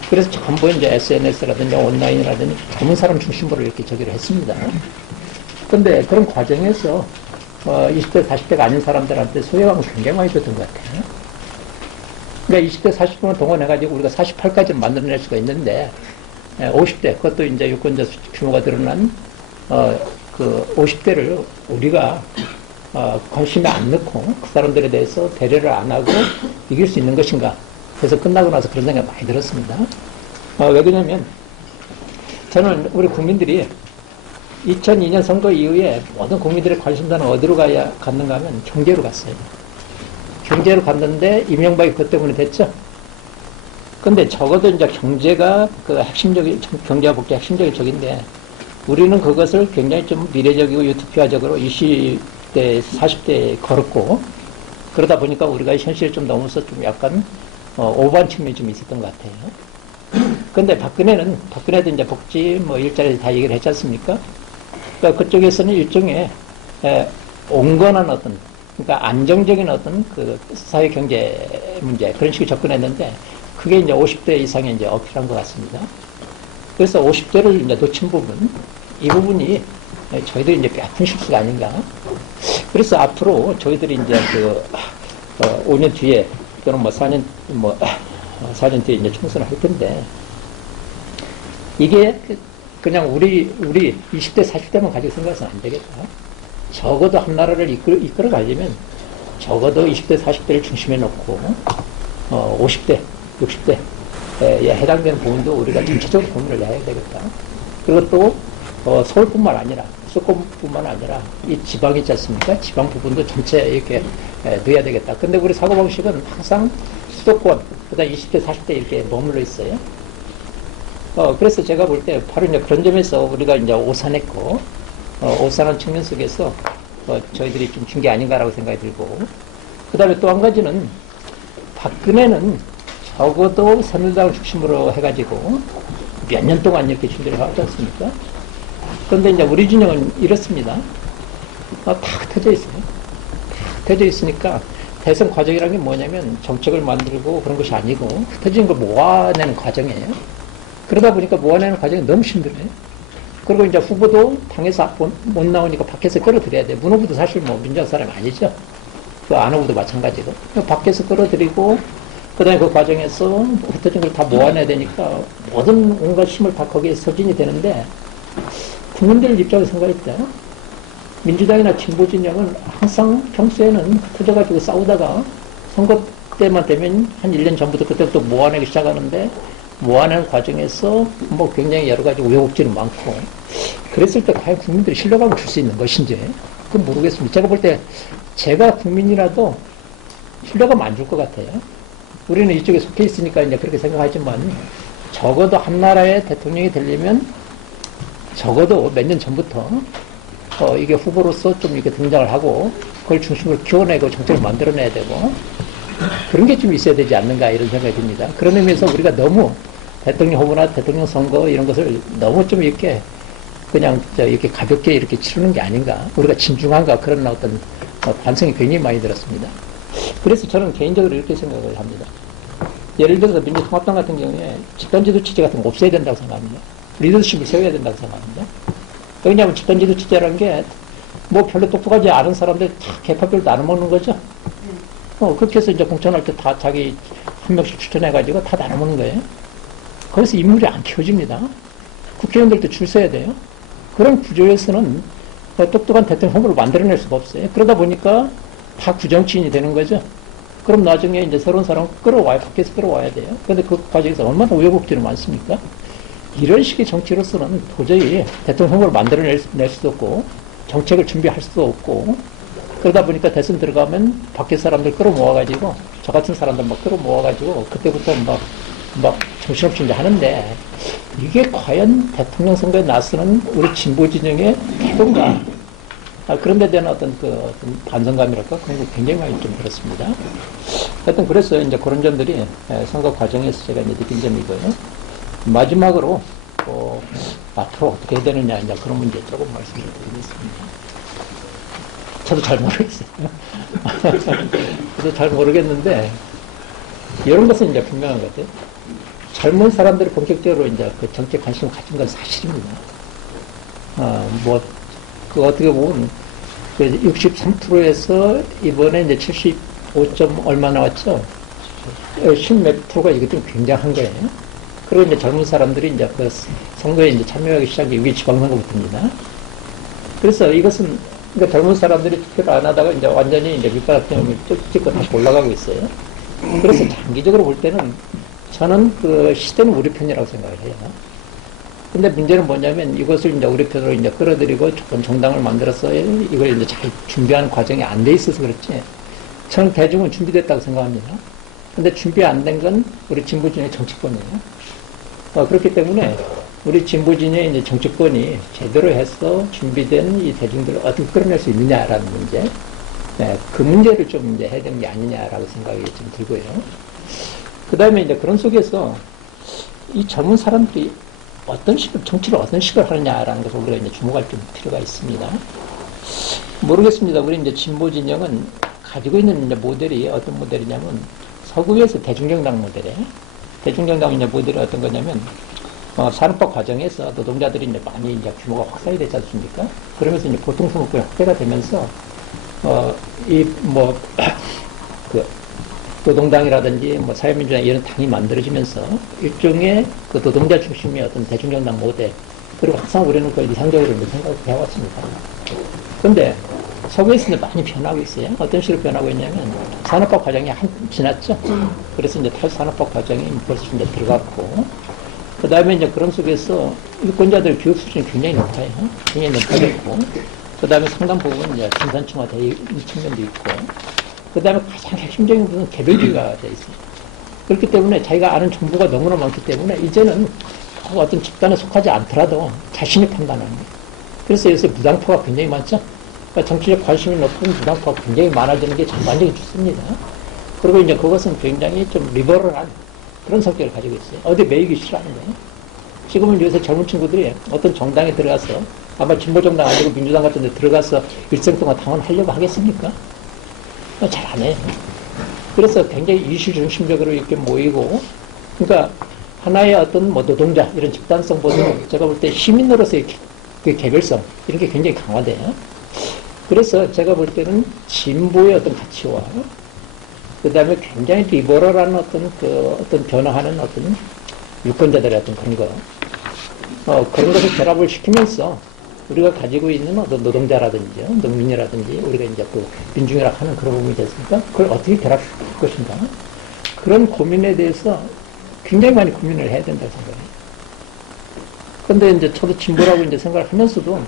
그래서 전부 이제 SNS라든지 온라인이라든지 젊은 사람 중심으로 이렇게 저기를 했습니다. 근데 그런 과정에서 20대, 40대가 아닌 사람들한테 소외감을 굉장히 많이 줬던 것 같아요. 그러니까 20대, 40대만 동원해가지고 우리가 48까지는 만들어낼 수가 있는데, 50대, 그것도 이제 유권자 규모가 드러난, 50대를 우리가, 관심에 안 넣고 그 사람들에 대해서 배려를 안 하고 이길 수 있는 것인가. 그래서 끝나고 나서 그런 생각이 많이 들었습니다. 왜 그러냐면, 저는 우리 국민들이 2002년 선거 이후에 모든 국민들의 관심사는 어디로 갔는가 하면 경제로 갔어요. 경제로 갔는데 이명박이 그것 때문에 됐죠. 근데 적어도 이제 경제가 경제와 복지 핵심적인 적인데 우리는 그것을 굉장히 좀 미래적이고 유토피아적으로 20대, 40대에 걸었고 그러다 보니까 우리가 현실을 좀 넘어서 좀 약간 오버한 측면이 좀 있었던 것 같아요. 근데 박근혜도 이제 복지 일자리 다 얘기를 했지 않습니까? 그러니까 그쪽에서는 일종의 온건한 그러니까 안정적인 사회 경제 문제 그런 식으로 접근했는데 그게 이제 50대 이상에 이제 어필한 것 같습니다. 그래서 50대를 이제 놓친 부분 이 부분이 저희들이 이제 뼈아픈 실수가 아닌가. 그래서 앞으로 저희들이 이제 5년 뒤에 또는 4년 뒤에 이제 총선을 할 텐데 이게 그냥 우리 20대 40대만 가지고 생각해서는 안 되겠다. 적어도 한 나라를 이끌어 가려면 적어도 20대 40대를 중심에 놓고 50대 60대에 해당되는 부분도 우리가 전체적으로 고민을 해야 되겠다. 그리고 또 서울뿐만 아니라 수도권뿐만 아니라 이 지방 있지 않습니까? 지방 부분도 전체 이렇게 넣어야 되겠다. 근데 우리 사고방식은 항상 수도권, 그 다음 20대, 40대 이렇게 머물러 있어요. 그래서 제가 볼 때 바로 이제 그런 점에서 우리가 이제 오산했고, 오산한 측면 속에서 저희들이 좀 준 게 아닌가라고 생각이 들고, 그 다음에 또 한 가지는 박근혜는 적어도 새누리당을 중심으로 해가지고 몇 년 동안 이렇게 준비를 해왔지 않습니까? 그런데 이제 우리 진영은 이렇습니다. 다 흩어져 있어요. 다 흩어져 있으니까 대선 과정이라는 게 뭐냐면 정책을 만들고 그런 것이 아니고 흩어진 걸 모아내는 과정이에요. 그러다 보니까 모아내는 과정이 너무 힘들어요. 그리고 이제 후보도 당에서 못 나오니까 밖에서 끌어들여야 돼. 문 후보도 사실 뭐 민주당 사람이 아니죠. 그 안 후보도 마찬가지고. 밖에서 끌어들이고, 그 다음에 그 과정에서 흩어진 걸 다 모아내야 되니까 모든 온갖 힘을 다 거기에 소진이 되는데, 국민들 입장에서 생각할 때, 민주당이나 진보 진영은 항상 평소에는 흩어져가지고 싸우다가 선거 때만 되면 한 1년 전부터 그때부터 모아내기 시작하는데, 모아내는 과정에서 뭐 굉장히 여러 가지 우여곡절이 많고, 그랬을 때 과연 국민들이 신뢰감을 줄 수 있는 것인지, 그건 모르겠습니다. 제가 볼 때, 제가 국민이라도 신뢰감 안 줄 것 같아요. 우리는 이쪽에 속해 있으니까 이제 그렇게 생각하지만, 적어도 한 나라의 대통령이 되려면, 적어도 몇 년 전부터, 이게 후보로서 좀 이렇게 등장을 하고, 그걸 중심으로 키워내고 정책을 만들어내야 되고, 그런 게 좀 있어야 되지 않는가 이런 생각이 듭니다. 그런 의미에서 우리가 너무 대통령 후보나 대통령 선거 이런 것을 너무 좀 이렇게 그냥 이렇게 가볍게 이렇게 치르는 게 아닌가. 우리가 진중한가 그런 어떤 반성이 굉장히 많이 들었습니다. 그래서 저는 개인적으로 이렇게 생각을 합니다. 예를 들어서 민주통합당 같은 경우에 집단지도 취재 같은 거 없애야 된다고 생각합니다. 리더십을 세워야 된다고 생각합니다. 왜냐하면 집단지도 취재라는 게 뭐 별로 똑똑하지 않은 사람들 다 개파별로 나눠 먹는 거죠. 그렇게 해서 이제 공천할 때 다 자기 한 명씩 추천해가지고 다 나눠 먹는 거예요. 거기서 인물이 안 키워집니다. 국회의원들도 줄 서야 돼요. 그런 구조에서는 똑똑한 대통령 후보를 만들어낼 수가 없어요. 그러다 보니까 다 구정치인이 되는 거죠. 그럼 나중에 이제 새로운 사람 끌어와야, 밖에서 끌어와야 돼요. 그런데 그 과정에서 얼마나 우여곡절이 많습니까? 이런 식의 정치로서는 도저히 대통령 후보를 만들어낼 수도 없고, 정책을 준비할 수도 없고, 그러다 보니까 대선 들어가면 밖에 사람들 끌어모아가지고, 저 같은 사람들 막 끌어모아가지고, 그때부터 막 정신없이 이제 하는데, 이게 과연 대통령 선거에 나서는 우리 진보 진영의 태도인가? 그런 데 대한 어떤 어떤 반성감이랄까? 그런 거 굉장히 많이 좀 들었습니다. 하여튼 그래서 이제 그런 점들이 선거 과정에서 제가 이제 느낀 점이고요. 마지막으로, 앞으로 어떻게 해야 되느냐, 이제 그런 문제 조금 말씀을 드리겠습니다. 저도 잘 모르겠어요. 저도 잘 모르겠는데, 이런 것은 이제 분명한 것 같아요. 젊은 사람들이 본격적으로 이제 그 정책 관심을 가진 건 사실입니다. 어떻게 보면, 그 63%에서 이번에 이제 75점 얼마 나왔죠? 10몇 프로가 이게 좀 굉장한 거예요. 그리고 이제 젊은 사람들이 이제 그 선거에 이제 참여하기 시작이 이게 지방선거부터입니다. 그래서 이것은 그러니까 젊은 사람들이 투표를 안 하다가 이제 완전히 이제 밑바닥을 찍고 다시 올라가고 있어요. 그래서 장기적으로 볼 때는 저는 그 시대는 우리 편이라고 생각을 해요. 근데 문제는 뭐냐면 이것을 이제 우리 편으로 이제 끌어들이고 좋은 정당을 만들어서 이걸 이제 잘 준비하는 과정이 안 돼 있어서 그렇지. 저는 대중은 준비됐다고 생각합니다. 근데 준비 안 된 건 우리 진보 진영의 정치권이에요. 그렇기 때문에 우리 진보 진영의 이제 정치권이 제대로 해서 준비된 이 대중들을 어떻게 끌어낼 수 있느냐라는 문제, 그 문제를 좀 이제 해야 되는 게 아니냐라고 생각이 좀 들고요. 그 다음에 이제 그런 속에서 이 젊은 사람들이 어떤 식으로, 정치를 어떤 식으로 하느냐라는 것을 우리가 이제 주목할 좀 필요가 있습니다. 모르겠습니다. 우리 이제 진보 진영은 가지고 있는 이제 모델이 어떤 모델이냐면 서구에서 대중정당 모델이에요. 대중정당 이제 모델이 어떤 거냐면 산업화 과정에서 노동자들이 이제 많이 이제 규모가 확산이 되지 않습니까? 그러면서 이제 보통소득권이 확대가 되면서 노동당이라든지 사회민주당 이런 당이 만들어지면서 일종의 그 노동자 중심의 어떤 대중정당 모델, 그리고 항상 우리는 그걸 이상적으로 생각을 해왔습니다. 그런데 서구에서 이제 많이 변하고 있어요. 어떤 식으로 변하고 있냐면 산업화 과정이 지났죠. 그래서 이제 탈산업화 과정이 벌써 이제 들어갔고, 그 다음에 이제 그런 속에서 유권자들 교육 수준이 굉장히 높아요. 굉장히 높아졌고, 그 다음에 상당 부분 이제 진산층화되어 있는 측면도 있고, 그 다음에 가장 핵심적인 부분은 개별주의가 되어 있습니다. 그렇기 때문에 자기가 아는 정보가 너무나 많기 때문에 이제는 어떤 집단에 속하지 않더라도 자신이 판단하는 거예요. 그래서 요새 무당표가 굉장히 많죠? 그러니까 정치적 관심이 높은 무당표가 굉장히 많아지는 게 전반적인 추세입니다. 그리고 이제 그것은 굉장히 좀 리버럴한 그런 성격을 가지고 있어요. 어디 매이기 싫어하는 거예요. 지금은 요새 젊은 친구들이 어떤 정당에 들어가서 아마 진보정당 아니고 민주당 같은 데 들어가서 일생 동안 당원하려고 하겠습니까? 잘 안 해요. 그래서 굉장히 이슈 중심적으로 이렇게 모이고, 그러니까 하나의 어떤 뭐 노동자 이런 집단성보다 제가 볼 때 시민으로서의 그 개별성 이런 게 굉장히 강화돼요. 그래서 제가 볼 때는 진보의 어떤 가치와 그 다음에 굉장히 리버럴한 어떤 변화하는 어떤 유권자들의 어떤 그런 그런 것을 결합을 시키면서 우리가 가지고 있는 어떤 노동자라든지 농민이라든지 우리가 이제 그 민중이라고 하는 그런 부분이 됐으니까 그걸 어떻게 결합시킬 것인가. 그런 고민에 대해서 굉장히 많이 고민을 해야 된다고 생각해요. 근데 이제 저도 진보라고 이제 생각을 하면서도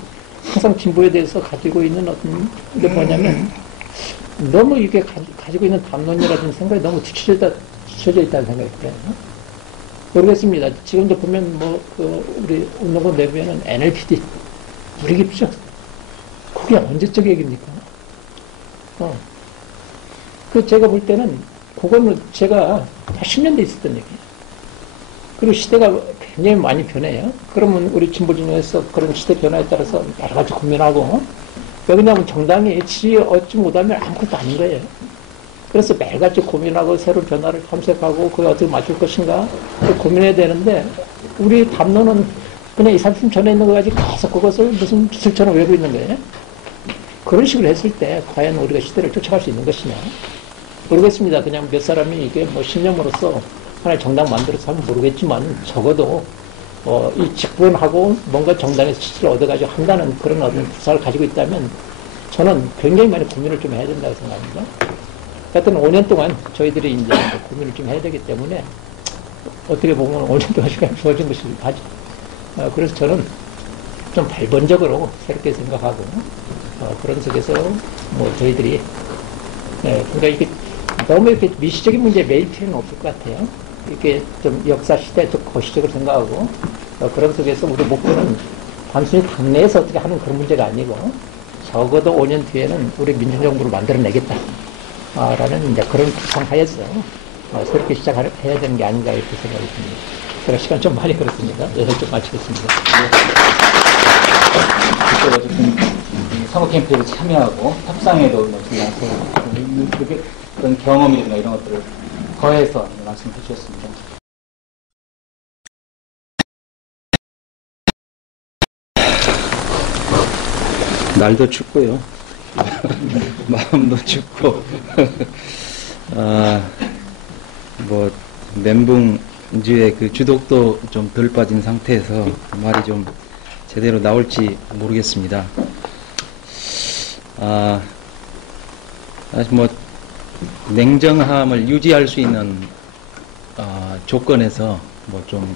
항상 진보에 대해서 가지고 있는 어떤 게 뭐냐면 너무 이게 가지고 있는 담론이라든지 생각이 너무 뒤쳐져 있다는 생각이 들어요. 모르겠습니다. 지금도 보면 우리 운동권 내부에는 NLPD 우리 깊죠? 그게 언제적 얘기입니까? 제가 볼 때는 그거는 제가 10년 돼 있었던 얘기예요. 그리고 시대가 굉장히 많이 변해요. 그러면 우리 진보 진영에서 그런 시대 변화에 따라서 여러 가지 고민하고, 왜냐하면 정당이 지 얻지 못하면 아무것도 아닌 거예요. 그래서 매일같이 고민하고 새로운 변화를 탐색하고 그걸 어떻게 맞출 것인가 고민해야 되는데, 우리 담론은 그냥 20, 30년 전에 있는 거 가지고 계속 그것을 무슨 기술처럼 외우고 있는 거예요. 그런 식으로 했을 때 과연 우리가 시대를 쫓아갈 수 있는 것이냐 모르겠습니다. 그냥 몇 사람이 이게 뭐 신념으로서 하나의 정당 만들어서 하면 모르겠지만, 적어도 이 직분하고 뭔가 정당에서 지지를 얻어가지고 한다는 그런 어떤 부사를 가지고 있다면 저는 굉장히 많이 고민을 좀 해야 된다고 생각합니다. 하여튼 5년 동안 저희들이 이제 고민을 좀 해야 되기 때문에 어떻게 보면 5년 동안 시간이 주어진 것이 하죠. 그래서 저는 좀 발본적으로 새롭게 생각하고 그런 속에서 뭐 저희들이 그러니까 이게 너무 이렇게 미시적인 문제에 매일 필요는 없을 것 같아요. 이렇게 좀 역사 시대 좀 거시적으로 생각하고 그런 속에서 우리 목표는 단순히 당내에서 어떻게 하는 그런 문제가 아니고 적어도 5년 뒤에는 우리 민주정부를 만들어내겠다 라는 이제 그런 구상하에서 새롭게 시작해야 되는 게 아닌가 이렇게 생각이 듭니다. 제가 시간 좀 많이 걸었습니다. 여기서 좀 마치겠습니다. 그때 어쨌든 선거 캠페인에 참여하고 협상에도 그렇게 그런 경험이나 이런 것들을 더해서 말씀해 주셨습니다. 날도 춥고요. 마음도 춥고 뭐 멘붕주의 그 주독도 좀 덜 빠진 상태에서 말이 좀 제대로 나올지 모르겠습니다. 사실 뭐 냉정함을 유지할 수 있는 조건에서 뭐 좀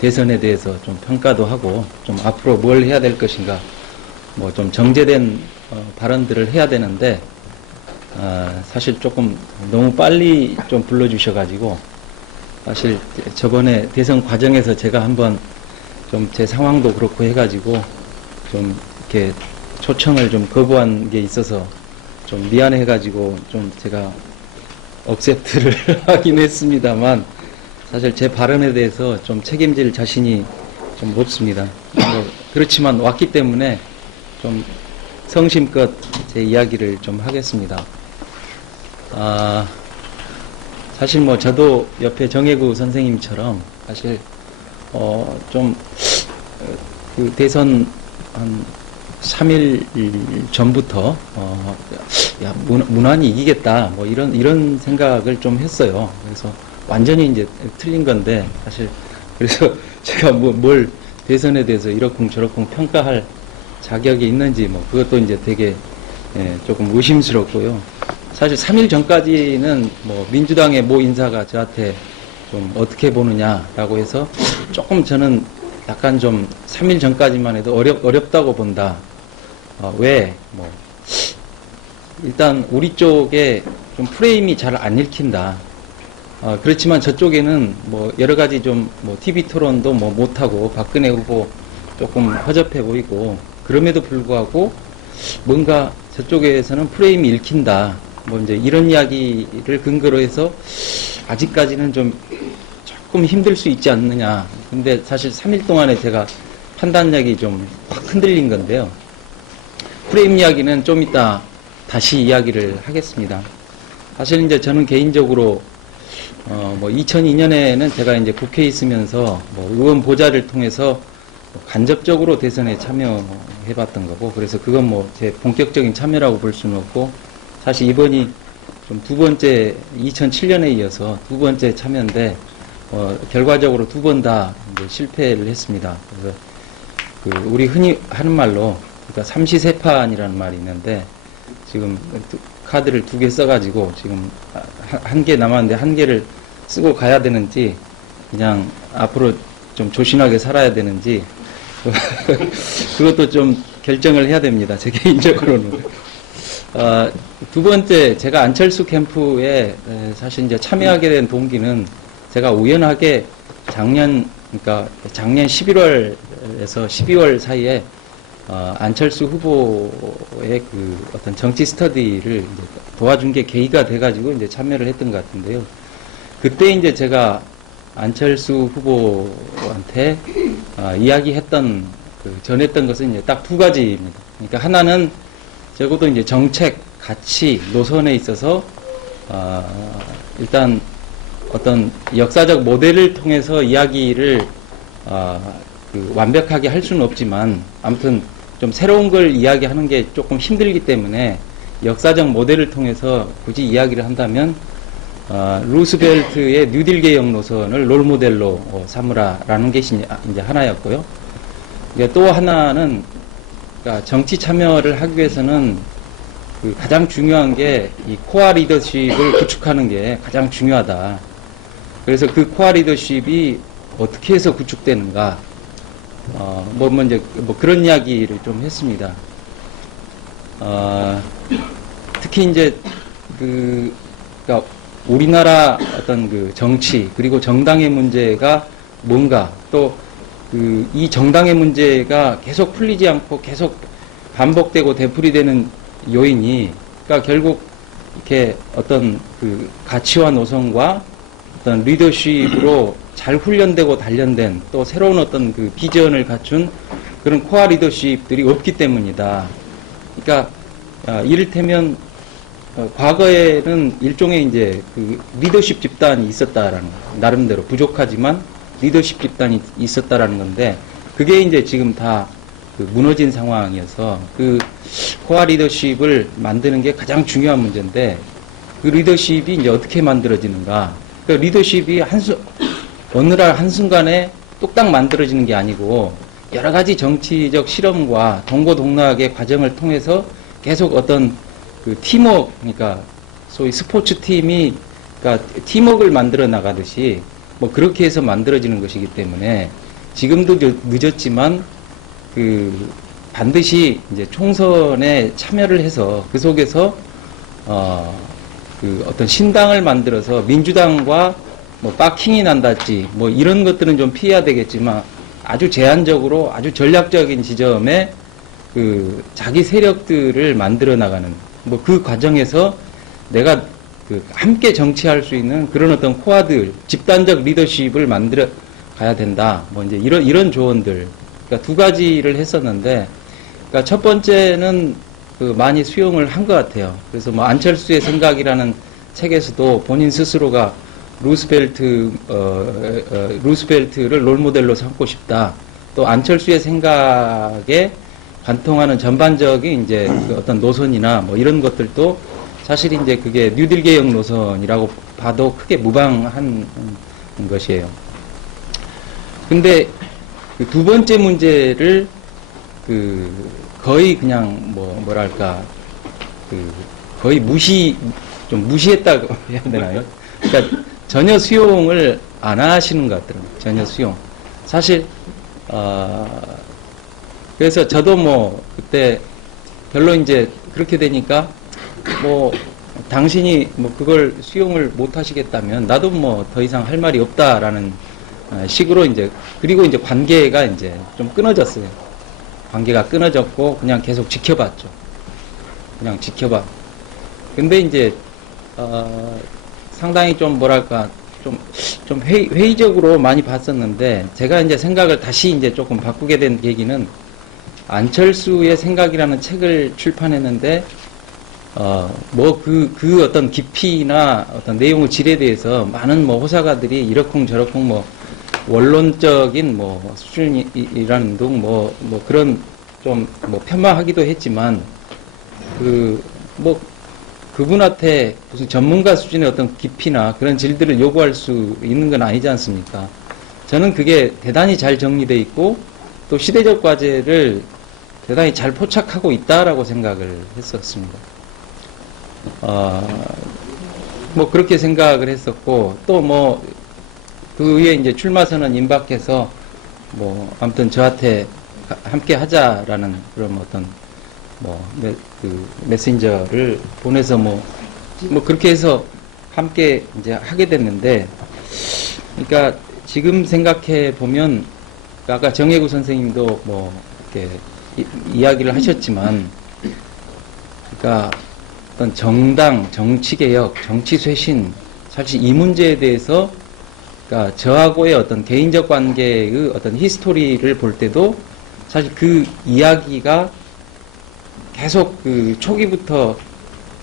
대선에 대해서 좀 평가도 하고 좀 앞으로 뭘 해야 될 것인가 뭐 좀 정제된 발언들을 해야 되는데 사실 조금 너무 빨리 좀 불러주셔가지고 사실 저번에 대선 과정에서 제가 한번 좀 제 상황도 그렇고 해가지고 좀 이렇게 초청을 좀 거부한 게 있어서 좀 미안해가지고 좀 제가 억셉트를 하긴 했습니다만 사실 제 발언에 대해서 좀 책임질 자신이 좀 없습니다. 그렇지만 왔기 때문에 좀 성심껏 제 이야기를 좀 하겠습니다. 사실 뭐 저도 옆에 정혜구 선생님처럼 사실 좀 그 대선 한 3일 전부터 야 무난히 이기겠다 뭐 이런 생각을 좀 했어요. 그래서 완전히 이제 틀린 건데 사실 그래서 제가 뭘 대선에 대해서 이러쿵 저러쿵 평가할 자격이 있는지 뭐 그것도 이제 되게 조금 의심스럽고요. 사실 3일 전까지는 뭐 민주당의 모 인사가 저한테 좀 어떻게 보느냐라고 해서 조금 저는 약간 좀 3일 전까지만 해도 어렵다고 본다. 왜? 뭐 일단 우리 쪽에 좀 프레임이 잘 안 읽힌다. 그렇지만 저쪽에는 뭐 여러 가지 좀 뭐 TV 토론도 뭐 못하고 박근혜 후보 조금 허접해 보이고 그럼에도 불구하고 뭔가 저쪽에서는 프레임이 읽힌다. 뭐 이제 이런 이야기를 근거로 해서 아직까지는 좀 조금 힘들 수 있지 않느냐. 근데 사실 3일 동안에 제가 판단력이 좀 확 흔들린 건데요. 프레임 이야기는 좀 이따 다시 이야기를 하겠습니다. 사실 이제 저는 개인적으로 뭐 2002년에는 제가 이제 국회에 있으면서 뭐 의원 보좌를 통해서 간접적으로 대선에 참여해봤던 거고, 그래서 그건 뭐 제 본격적인 참여라고 볼 수는 없고, 사실 이번이 좀 두 번째 2007년에 이어서 두 번째 참여인데 결과적으로 두 번 다 실패를 했습니다. 그래서 그 우리 흔히 하는 말로 그러니까 삼시세판이라는 말이 있는데 지금 카드를 2개 써가지고 지금 한 개 남았는데 한 개를 쓰고 가야 되는지 그냥 앞으로 좀 조신하게 살아야 되는지 그것도 좀 결정을 해야 됩니다. 제 개인적으로는. 두 번째 제가 안철수 캠프에 사실 이제 참여하게 된 동기는 제가 우연하게 작년 11월에서 12월 사이에 안철수 후보의 그 어떤 정치 스터디를 이제 도와준 게 계기가 돼가지고 이제 참여를 했던 것 같은데요. 그때 이제 제가 안철수 후보한테 이야기했던 전했던 것은 이제 딱 두 가지입니다. 그러니까 하나는 적어도 이제 정책, 가치, 노선에 있어서 일단 어떤 역사적 모델을 통해서 이야기를 완벽하게 할 수는 없지만 아무튼 좀 새로운 걸 이야기하는 게 조금 힘들기 때문에 역사적 모델을 통해서 굳이 이야기를 한다면 루스벨트의 뉴딜 개혁 노선을 롤모델로 삼으라라는 것이 이제 하나였고요. 또 하나는 그러니까 정치 참여를 하기 위해서는 그 가장 중요한 게 이 코어 리더십을 구축하는 게 가장 중요하다. 그래서 그 코어 리더십이 어떻게 해서 구축되는가? 이제 그런 이야기를 좀 했습니다. 특히 이제 그러니까 우리나라 어떤 그 정치 그리고 정당의 문제가 뭔가 또 이 정당의 문제가 계속 풀리지 않고 계속 반복되고 되풀이되는 요인이 그러니까 결국 이렇게 어떤 그 가치와 노선과 어떤 리더십으로 잘 훈련되고 단련된 또 새로운 어떤 그 비전을 갖춘 그런 코어 리더십들이 없기 때문이다. 그러니까 이를테면 과거에는 일종의 이제 그 리더십 집단이 있었다라는 거예요. 나름대로 부족하지만 리더십 집단이 있었다라는 건데 그게 이제 지금 다 그 무너진 상황이어서 그 코어 리더십을 만드는 게 가장 중요한 문제인데 그 리더십이 이제 어떻게 만들어지는가? 그 리더십이 어느 날 한순간에 뚝딱 만들어지는 게 아니고 여러 가지 정치적 실험과 동고동락의 과정을 통해서 계속 어떤 그 팀워크, 그러니까 소위 스포츠 팀이 그러니까 팀워크를 만들어 나가듯이 뭐 그렇게 해서 만들어지는 것이기 때문에 지금도 늦었지만 그 반드시 이제 총선에 참여를 해서 그 속에서 그 어떤 신당을 만들어서 민주당과 뭐 빠킹이 난달지 뭐 이런 것들은 좀 피해야 되겠지만 아주 제한적으로 아주 전략적인 지점에 그 자기 세력들을 만들어 나가는 뭐 그 과정에서 내가 그 함께 정치할 수 있는 그런 어떤 코어들 집단적 리더십을 만들어 가야 된다. 뭐 이제 이런 조언들. 그러니까 두 가지를 했었는데 그러니까 첫 번째는 그 많이 수용을 한 것 같아요. 그래서 뭐 안철수의 생각이라는 책에서도 본인 스스로가 루스벨트를 롤모델로 삼고 싶다. 또 안철수의 생각에 관통하는 전반적인 이제 그 어떤 노선이나 뭐 이런 것들도 사실 이제 그게 뉴딜 개혁 노선이라고 봐도 크게 무방한 것이에요. 근데 그 두 번째 문제를 그 거의 그냥 뭐랄까 그 거의 무시했다고 해야 되나요? 그러니까 전혀 수용을 안 하시는 것 같더라고요. 전혀 수용. 사실 그래서 저도 뭐 그때 별로 이제 그렇게 되니까 뭐 당신이 뭐 그걸 수용을 못 하시겠다면 나도 뭐 더 이상 할 말이 없다라는 식으로 이제, 그리고 이제 관계가 이제 좀 끊어졌어요. 관계가 끊어졌고 그냥 계속 지켜봤죠. 그냥 지켜봐. 근데 이제 상당히 좀 뭐랄까 좀 회의적으로 많이 봤었는데, 제가 이제 생각을 다시 이제 조금 바꾸게 된 계기는 안철수의 생각이라는 책을 출판했는데, 뭐 그 어떤 깊이나 어떤 내용의 질에 대해서 많은 뭐 호사가들이 이러쿵저러쿵 뭐 원론적인 뭐 수준이라는 등 뭐 그런 좀 뭐 폄하하기도 했지만, 그분한테 무슨 전문가 수준의 어떤 깊이나 그런 질들을 요구할 수 있는 건 아니지 않습니까? 저는 그게 대단히 잘 정리되어 있고 또 시대적 과제를 대단히 잘 포착하고 있다라고 생각을 했었습니다. 뭐 그렇게 생각을 했었고, 또 뭐 그 위에 이제 출마선언 임박해서 뭐 아무튼 저한테 함께 하자라는 그런 어떤 메신저를 보내서 뭐 그렇게 해서 함께 이제 하게 됐는데, 그러니까 지금 생각해 보면 아까 정혜구 선생님도 뭐 이렇게 이야기를 하셨지만, 그러니까 어떤 정당, 정치개혁, 정치쇄신, 사실 이 문제에 대해서 그러니까 저하고의 어떤 개인적 관계의 어떤 히스토리를 볼 때도 사실 그 이야기가 계속 그 초기부터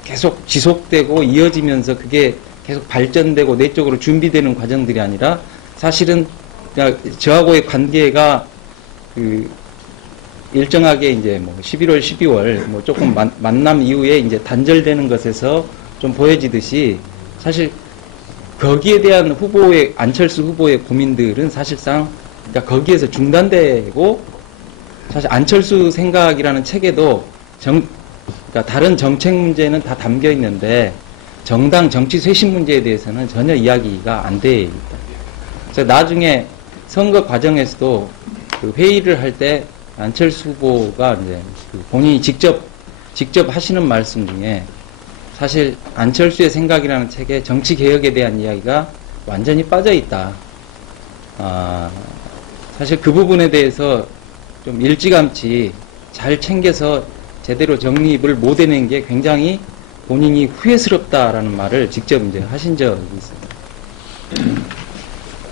계속 지속되고 이어지면서 그게 계속 발전되고 내적으로 준비되는 과정들이 아니라, 사실은 그냥 저하고의 관계가 그 일정하게 이제 뭐 11월, 12월 뭐 조금 만남 이후에 이제 단절되는 것에서 좀 보여지듯이, 사실 거기에 대한 안철수 후보의 고민들은 사실상 그러니까 거기에서 중단되고, 사실 안철수 생각이라는 책에도 그러니까 다른 정책 문제는 다 담겨 있는데 정당 정치 쇄신 문제에 대해서는 전혀 이야기가 안 돼 있다. 그래서 나중에 선거 과정에서도 그 회의를 할 때 안철수 후보가 이제 그 본인이 직접 하시는 말씀 중에 사실 안철수의 생각이라는 책에 정치 개혁에 대한 이야기가 완전히 빠져 있다. 사실 그 부분에 대해서 좀 일찌감치 잘 챙겨서 제대로 정립을 못 해낸 게 굉장히 본인이 후회스럽다라는 말을 직접 이제 하신 적이 있습니다.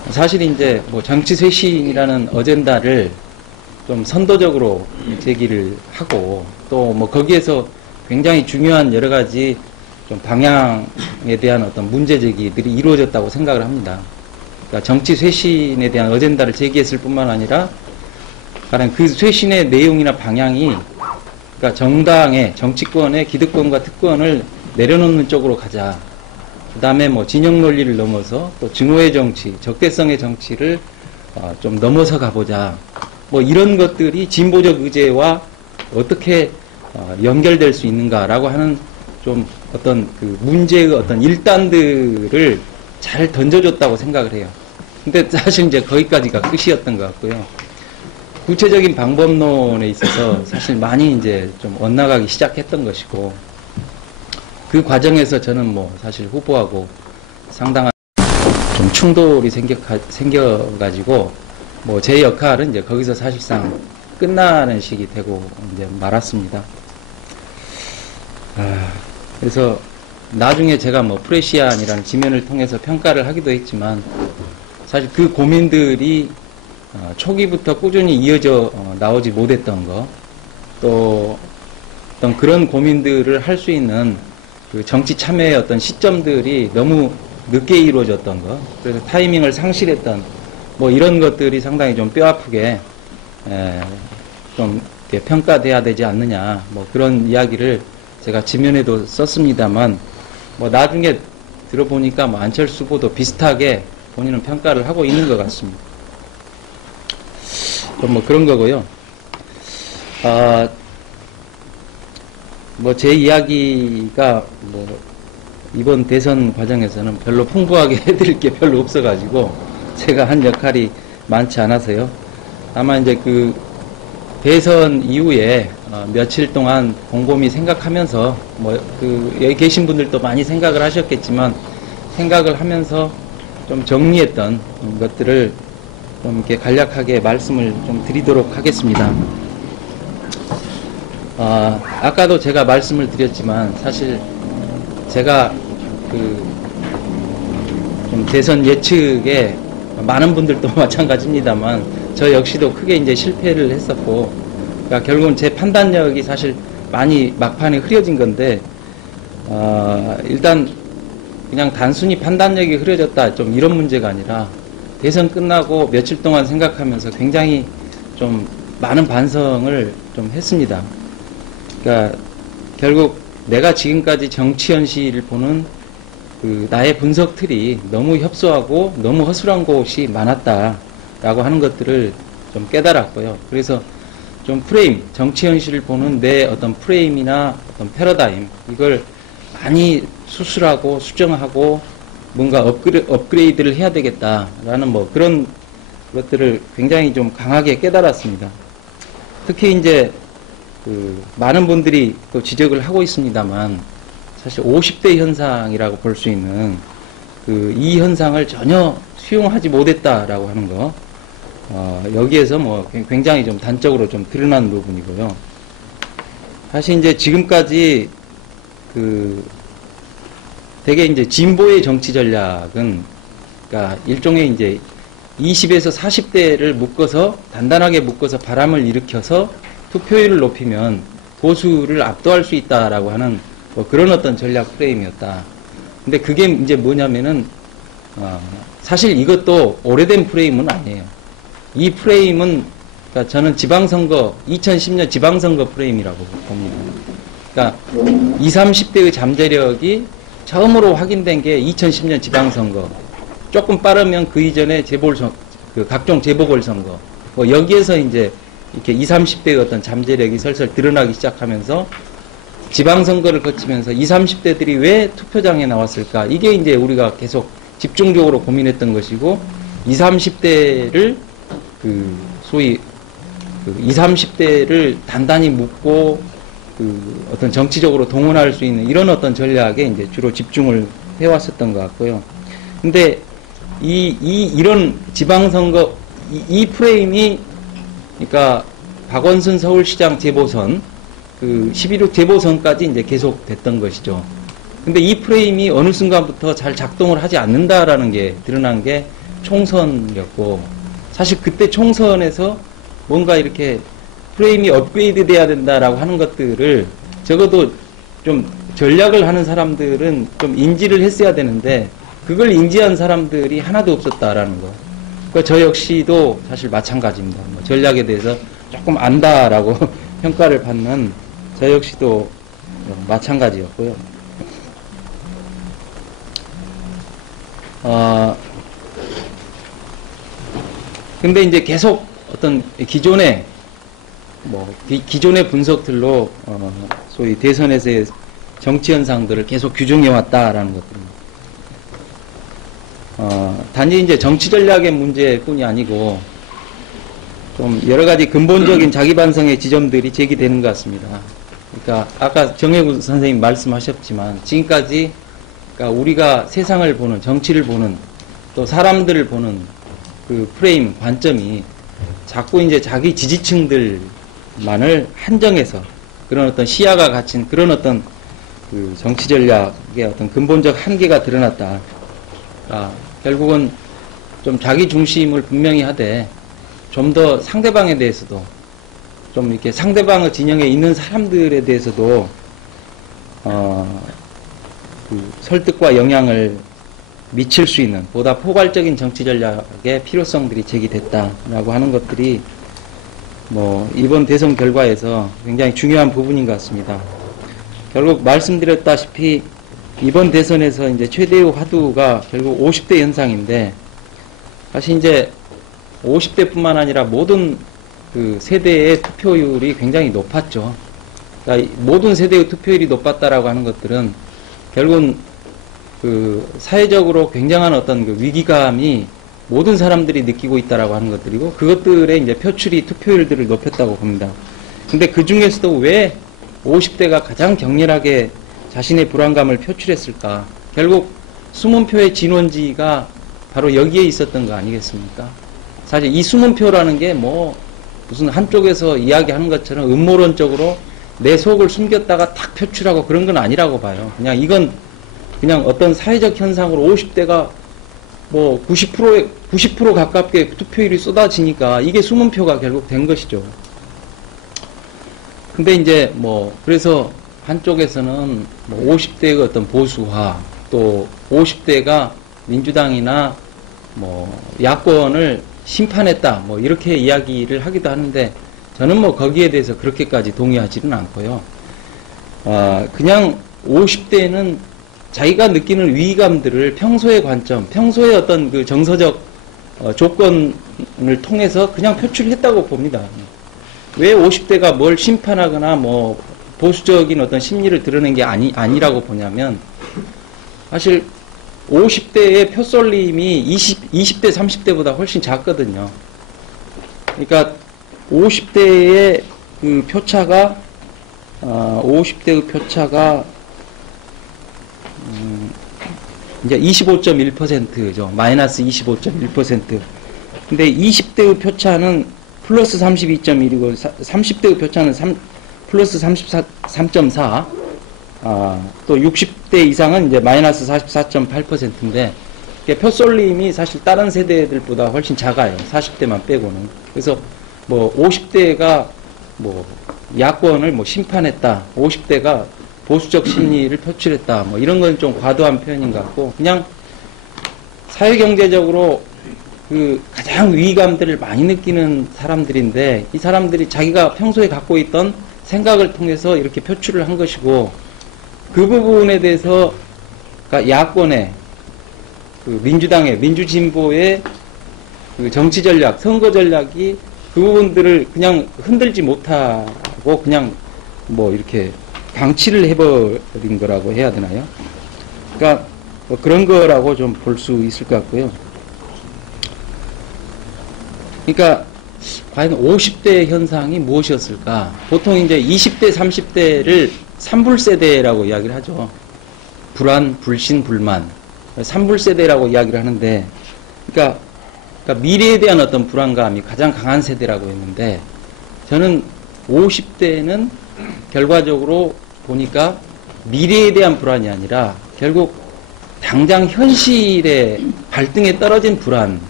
사실 이제 뭐 정치 쇄신이라는 어젠다를 좀 선도적으로 제기를 하고, 또 뭐 거기에서 굉장히 중요한 여러 가지 좀 방향에 대한 어떤 문제 제기들이 이루어졌다고 생각을 합니다. 그러니까 정치 쇄신에 대한 어젠다를 제기했을 뿐만 아니라 그 쇄신의 내용이나 방향이 그러니까 정당의 정치권의 기득권과 특권을 내려놓는 쪽으로 가자. 그 다음에 뭐 진영 논리를 넘어서 또 증오의 정치, 적대성의 정치를 좀 넘어서 가보자. 뭐 이런 것들이 진보적 의제와 어떻게 연결될 수 있는가라고 하는 좀 어떤 그 문제의 어떤 일단들을 잘 던져줬다고 생각을 해요. 근데 사실 이제 거기까지가 끝이었던 것 같고요. 구체적인 방법론에 있어서 사실 많이 이제 좀 엇나가기 시작했던 것이고, 그 과정에서 저는 뭐 사실 후보하고 상당한 좀 충돌이 생겨가지고 뭐 제 역할은 이제 거기서 사실상 끝나는 식이 되고 이제 말았습니다. 그래서 나중에 제가 뭐 프레시안이라는 지면을 통해서 평가를 하기도 했지만, 사실 그 고민들이 초기부터 꾸준히 이어져 나오지 못했던 거, 또 어떤 그런 고민들을 할 수 있는 그 정치 참여의 어떤 시점들이 너무 늦게 이루어졌던 거, 그래서 타이밍을 상실했던 뭐 이런 것들이 상당히 좀 뼈아프게 좀 이렇게 평가돼야 되지 않느냐, 뭐 그런 이야기를 제가 지면에도 썼습니다만, 뭐 나중에 들어보니까 뭐 안철수 후보도 비슷하게 본인은 평가를 하고 있는 것 같습니다. 뭐 그런 거고요. 뭐 제 이야기가 뭐 이번 대선 과정에서는 별로 풍부하게 해드릴 게 별로 없어가지고 제가 한 역할이 많지 않아서요. 다만 이제 그 대선 이후에 며칠 동안 곰곰이 생각하면서 여기 계신 분들도 많이 생각을 하셨겠지만 생각을 하면서 좀 정리했던 것들을 좀 이렇게 간략하게 말씀을 좀 드리도록 하겠습니다. 아까도 제가 말씀을 드렸지만 사실 제가 좀 대선 예측에 많은 분들도 마찬가지입니다만 저 역시도 크게 이제 실패를 했었고, 그러니까 결국은 제 판단력이 사실 많이 막판에 흐려진 건데, 일단 그냥 단순히 판단력이 흐려졌다 좀 이런 문제가 아니라 대선 끝나고 며칠 동안 생각하면서 굉장히 좀 많은 반성을 좀 했습니다. 그러니까 결국 내가 지금까지 정치 현실을 보는 나의 분석 틀이 너무 협소하고 너무 허술한 곳이 많았다라고 하는 것들을 좀 깨달았고요. 그래서 좀 프레임, 정치 현실을 보는 내 어떤 프레임이나 어떤 패러다임, 이걸 많이 수술하고 수정하고 뭔가 업그레이드를 해야 되겠다라는 그런 것들을 굉장히 좀 강하게 깨달았습니다. 특히 이제 많은 분들이 또 지적을 하고 있습니다만 사실 50대 현상이라고 볼 수 있는 이 현상을 전혀 수용하지 못했다라고 하는 거, 여기에서 굉장히 좀 단적으로 좀 드러난 부분이고요. 사실 이제 지금까지 되게 이제 진보의 정치 전략은, 그러니까 일종의 이제 20에서 40대를 묶어서 단단하게 묶어서 바람을 일으켜서 투표율을 높이면 보수를 압도할 수 있다라고 하는 그런 어떤 전략 프레임이었다. 근데 그게 이제 뭐냐면은 사실 이것도 오래된 프레임은 아니에요. 이 프레임은, 그러니까 저는 지방선거 2010년 지방선거 프레임이라고 봅니다. 그러니까 20, 30대의 잠재력이 처음으로 확인된 게 2010년 지방선거. 조금 빠르면 그 이전에 각종 재보궐선거. 여기에서 이제 이렇게 20, 30대의 어떤 잠재력이 슬슬 드러나기 시작하면서 지방선거를 거치면서 20, 30대들이 왜 투표장에 나왔을까? 이게 이제 우리가 계속 집중적으로 고민했던 것이고, 20, 30대를 소위 20, 30대를 단단히 묶고 어떤 정치적으로 동원할 수 있는 이런 어떤 전략에 이제 주로 집중을 해왔었던 것 같고요. 근데 이런 지방선거 이 프레임이, 그러니까 박원순 서울시장 재보선 11호 재보선까지 이제 계속 됐던 것이죠. 근데 이 프레임이 어느 순간부터 잘 작동을 하지 않는다라는 게 드러난 게 총선이었고, 사실 그때 총선에서 뭔가 이렇게 프레임이 업그레이드 돼야 된다라고 하는 것들을 적어도 좀 전략을 하는 사람들은 좀 인지를 했어야 되는데, 그걸 인지한 사람들이 하나도 없었다라는 거. 그러니까 저 역시도 사실 마찬가지입니다. 전략에 대해서 조금 안다라고 평가를 받는 저 역시도 마찬가지였고요. 근데 이제 계속 어떤 기존의 분석들로 소위 대선에서의 정치 현상들을 계속 규정해 왔다라는 것들입니다. 단지 이제 정치 전략의 문제뿐이 아니고 좀 여러 가지 근본적인 자기 반성의 지점들이 제기되는 것 같습니다. 그러니까 아까 정혜구 선생님 말씀하셨지만 지금까지, 그러니까 우리가 세상을 보는, 정치를 보는, 또 사람들을 보는 그 프레임, 관점이 자꾸 이제 자기 지지층들만을 한정해서 그런 어떤 시야가 갇힌 그런 어떤 정치 전략의 어떤 근본적 한계가 드러났다. 결국은 좀 자기 중심을 분명히 하되 좀 더 상대방에 대해서도 좀 이렇게 상대방의 진영에 있는 사람들에 대해서도 설득과 영향을 미칠 수 있는 보다 포괄적인 정치 전략의 필요성들이 제기됐다라고 하는 것들이 이번 대선 결과에서 굉장히 중요한 부분인 것 같습니다. 결국 말씀드렸다시피 이번 대선에서 이제 최대의 화두가 결국 50대 현상인데, 사실 이제 50대뿐만 아니라 모든 세대의 투표율이 굉장히 높았죠. 그러니까 모든 세대의 투표율이 높았다라고 하는 것들은 결국은 그 사회적으로 굉장한 어떤 그 위기감이 모든 사람들이 느끼고 있다라고 하는 것들이고, 그것들의 이제 표출이 투표율들을 높였다고 봅니다. 근데 그 중에서도 왜 50대가 가장 격렬하게 자신의 불안감을 표출했을까? 결국 숨은 표의 진원지가 바로 여기에 있었던 거 아니겠습니까? 사실 이 숨은 표라는 게 뭐 무슨 한쪽에서 이야기하는 것처럼 음모론적으로 내 속을 숨겼다가 탁 표출하고 그런 건 아니라고 봐요. 그냥 이건 그냥 어떤 사회적 현상으로 50대가 뭐 90% 가깝게 투표율이 쏟아지니까 이게 숨은 표가 결국 된 것이죠. 근데 이제 뭐 그래서 한쪽에서는 뭐 50대의 어떤 보수화, 또 50대가 민주당이나 뭐 야권을 심판했다, 뭐 이렇게 이야기를 하기도 하는데, 저는 뭐 거기에 대해서 그렇게까지 동의하지는 않고요. 그냥 50대는 자기가 느끼는 위기감들을 평소의 관점, 평소의 어떤 그 정서적 조건을 통해서 그냥 표출했다고 봅니다. 왜 50대가 뭘 심판하거나 뭐 보수적인 어떤 심리를 드러낸 게 아니라고 보냐면, 사실 50대의 표쏠림이 20대, 30대보다 훨씬 작거든요. 그러니까 50대의 그 표차가, 50대의 표차가, 이제 25.1%죠. 마이너스 25.1%. 근데 20대의 표차는 플러스 32.1이고, 30대의 표차는 플러스 33.4. 또 60대 이상은 이제 마이너스 44.8%인데, 표쏠림이 사실 다른 세대들보다 훨씬 작아요. 40대만 빼고는. 그래서 뭐 50대가 뭐 야권을 뭐 심판했다, 50대가 보수적 심리를 표출했다, 뭐 이런 건 좀 과도한 표현인 것 같고, 그냥 사회경제적으로 그 가장 위기감들을 많이 느끼는 사람들인데, 이 사람들이 자기가 평소에 갖고 있던 생각을 통해서 이렇게 표출을 한 것이고, 그 부분에 대해서 그러니까 야권의 그 민주당의 민주진보의 그 정치 전략, 선거 전략이 그 부분들을 그냥 흔들지 못하고 그냥 뭐 이렇게 방치를 해버린 거라고 해야 되나요? 그러니까 뭐 그런 거라고 좀 볼 수 있을 것 같고요. 그러니까 과연 50대 현상이 무엇이었을까? 보통 이제 20대, 30대를 삼불세대라고 이야기를 하죠. 불안, 불신, 불만. 삼불세대라고 이야기를 하는데, 그러니까 미래에 대한 어떤 불안감이 가장 강한 세대라고 했는데, 저는 50대는 결과적으로 보니까 미래에 대한 불안이 아니라 결국 당장 현실의 발등에 떨어진 불안,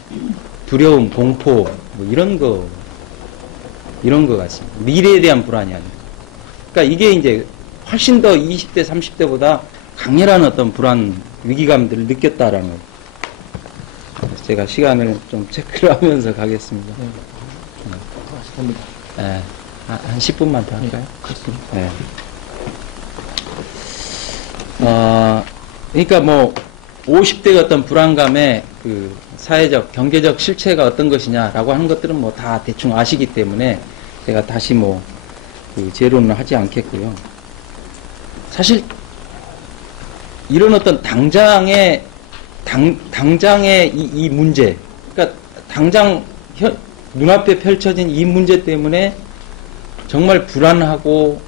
두려움, 공포, 뭐 이런 거 같습니다. 미래에 대한 불안이 아니라. 그러니까 이게 이제 훨씬 더 20대, 30대보다 강렬한 어떤 불안, 위기감들을 느꼈다라는 거. 제가 시간을 좀 체크를 하면서 가겠습니다. 네. 한 10분만 더 할까요? 네. 그러니까 뭐 50대의 어떤 불안감의 그 사회적, 경제적 실체가 어떤 것이냐라고 하는 것들은 뭐 다 대충 아시기 때문에 제가 다시 뭐 그 재론을 하지 않겠고요. 사실 이런 어떤 당장의 이 문제, 그러니까 당장 눈앞에 펼쳐진 이 문제 때문에 정말 불안하고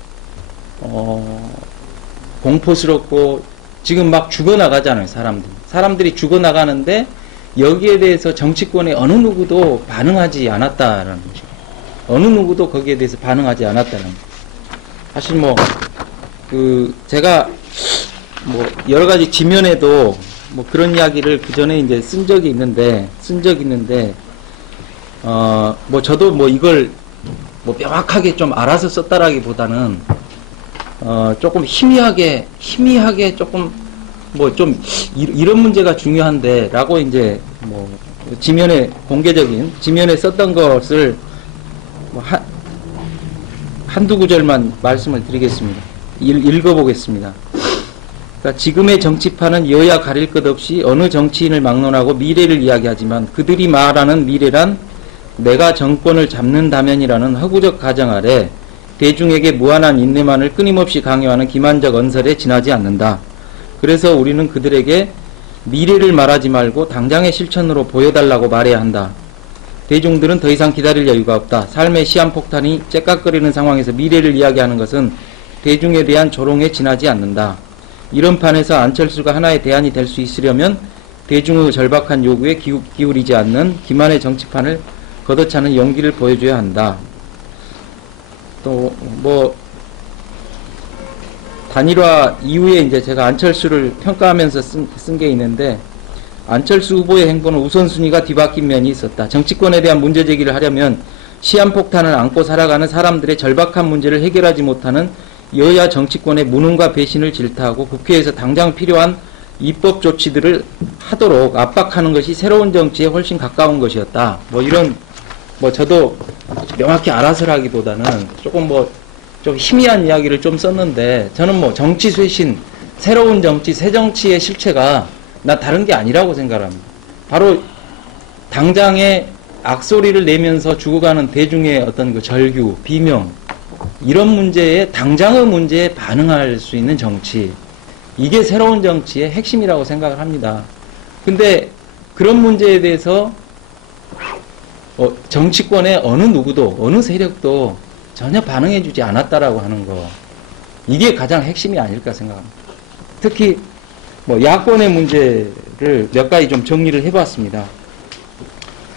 공포스럽고 지금 막 죽어나가잖아요. 사람들이 죽어나가는데 여기에 대해서 정치권의 어느 누구도 반응하지 않았다라는 거죠. 어느 누구도 거기에 대해서 반응하지 않았다는 거죠. 사실 뭐 제가 뭐 여러 가지 지면에도 뭐 그런 이야기를 그 전에 이제 쓴 적이 있는데 뭐 저도 뭐 이걸 뭐 명확하게 좀 알아서 썼다라기보다는 조금 희미하게 조금 뭐 좀 이런 문제가 중요한데라고 이제 뭐 지면에 공개적인 지면에 썼던 것을 뭐 한두 구절만 말씀을 드리겠습니다. 읽어보겠습니다. 그러니까 지금의 정치판은 여야 가릴 것 없이 어느 정치인을 막론하고 미래를 이야기하지만 그들이 말하는 미래란 내가 정권을 잡는다면이라는 허구적 가정 아래 대중에게 무한한 인내만을 끊임없이 강요하는 기만적 언설에 지나지 않는다. 그래서 우리는 그들에게 미래를 말하지 말고 당장의 실천으로 보여달라고 말해야 한다. 대중들은 더 이상 기다릴 여유가 없다. 삶의 시한폭탄이 째깍거리는 상황에서 미래를 이야기하는 것은 대중에 대한 조롱에 지나지 않는다. 이런 판에서 안철수가 하나의 대안이 될 수 있으려면 대중의 절박한 요구에 기울이지 않는 기만의 정치판을 걷어차는 용기를 보여줘야 한다. 또 뭐 단일화 이후에 이제 제가 안철수를 평가하면서 쓴 게 있는데, 안철수 후보의 행보는 우선순위가 뒤바뀐 면이 있었다. 정치권에 대한 문제 제기를 하려면 시한폭탄을 안고 살아가는 사람들의 절박한 문제를 해결하지 못하는 여야 정치권의 무능과 배신을 질타하고 국회에서 당장 필요한 입법 조치들을 하도록 압박하는 것이 새로운 정치에 훨씬 가까운 것이었다. 뭐 이런, 뭐 저도 명확히 알아서라기보다는 조금 좀 희미한 이야기를 좀 썼는데, 저는 뭐 정치 쇄신, 새로운 정치, 새 정치의 실체가 나 다른 게 아니라고 생각합니다. 바로 당장의 악소리를 내면서 죽어가는 대중의 어떤 그 절규, 비명, 이런 문제에, 당장의 문제에 반응할 수 있는 정치, 이게 새로운 정치의 핵심이라고 생각을 합니다. 근데 그런 문제에 대해서 정치권의 어느 누구도, 어느 세력도 전혀 반응해주지 않았다라고 하는 거, 이게 가장 핵심이 아닐까 생각합니다. 특히 뭐 야권의 문제를 몇 가지 좀 정리를 해봤습니다.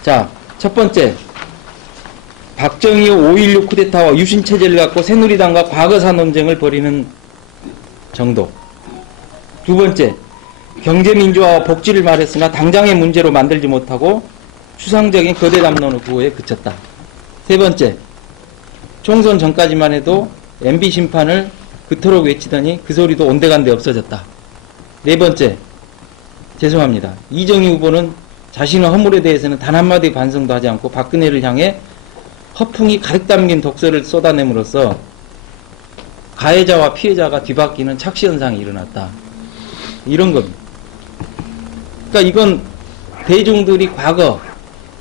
자, 첫 번째, 박정희 5.16 쿠데타와 유신체제를 갖고 새누리당과 과거사 논쟁을 벌이는 정도. 두 번째, 경제민주화와 복지를 말했으나 당장의 문제로 만들지 못하고 추상적인 거대 담론의 구호에 그쳤다. 세 번째, 총선 전까지만 해도 MB 심판을 그토록 외치더니 그 소리도 온데간데 없어졌다. 네 번째, 죄송합니다. 이정희 후보는 자신의 허물에 대해서는 단 한마디 반성도 하지 않고 박근혜를 향해 허풍이 가득 담긴 독설을 쏟아냄으로써 가해자와 피해자가 뒤바뀌는 착시현상이 일어났다. 이런 겁니다. 그러니까 이건 대중들이 과거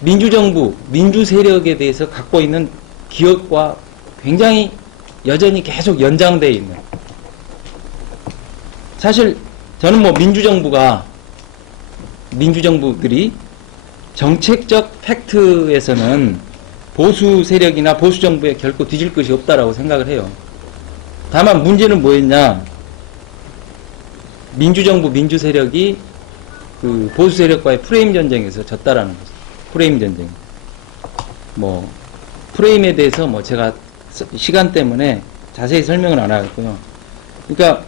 민주정부, 민주세력에 대해서 갖고 있는 기억과 굉장히 여전히 계속 연장되어 있는, 사실 저는 뭐 민주정부들이 정책적 팩트에서는 보수 세력이나 보수 정부에 결코 뒤질 것이 없다라고 생각을 해요. 다만 문제는 뭐였냐, 민주정부, 민주세력이 그 보수 세력과의 프레임 전쟁에서 졌다라는 거죠. 프레임 전쟁. 뭐 프레임에 대해서 뭐 제가 시간 때문에 자세히 설명을 안 하겠고요. 그러니까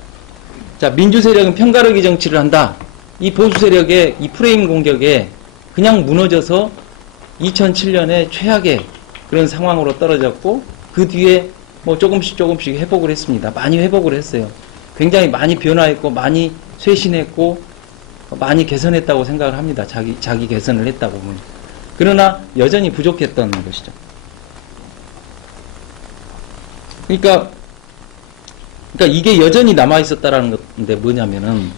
자, 민주세력은 편가르기 정치를 한다. 이 보수 세력의 이 프레임 공격에 그냥 무너져서 2007년에 최악의 그런 상황으로 떨어졌고, 그 뒤에 뭐 조금씩 회복을 했습니다. 많이 회복을 했어요. 굉장히 많이 변화했고, 많이 쇄신했고, 많이 개선했다고 생각을 합니다. 자기 개선을 했다고 보면. 그러나 여전히 부족했던 것이죠. 그러니까 이게 여전히 남아있었다라는 건데 뭐냐면은,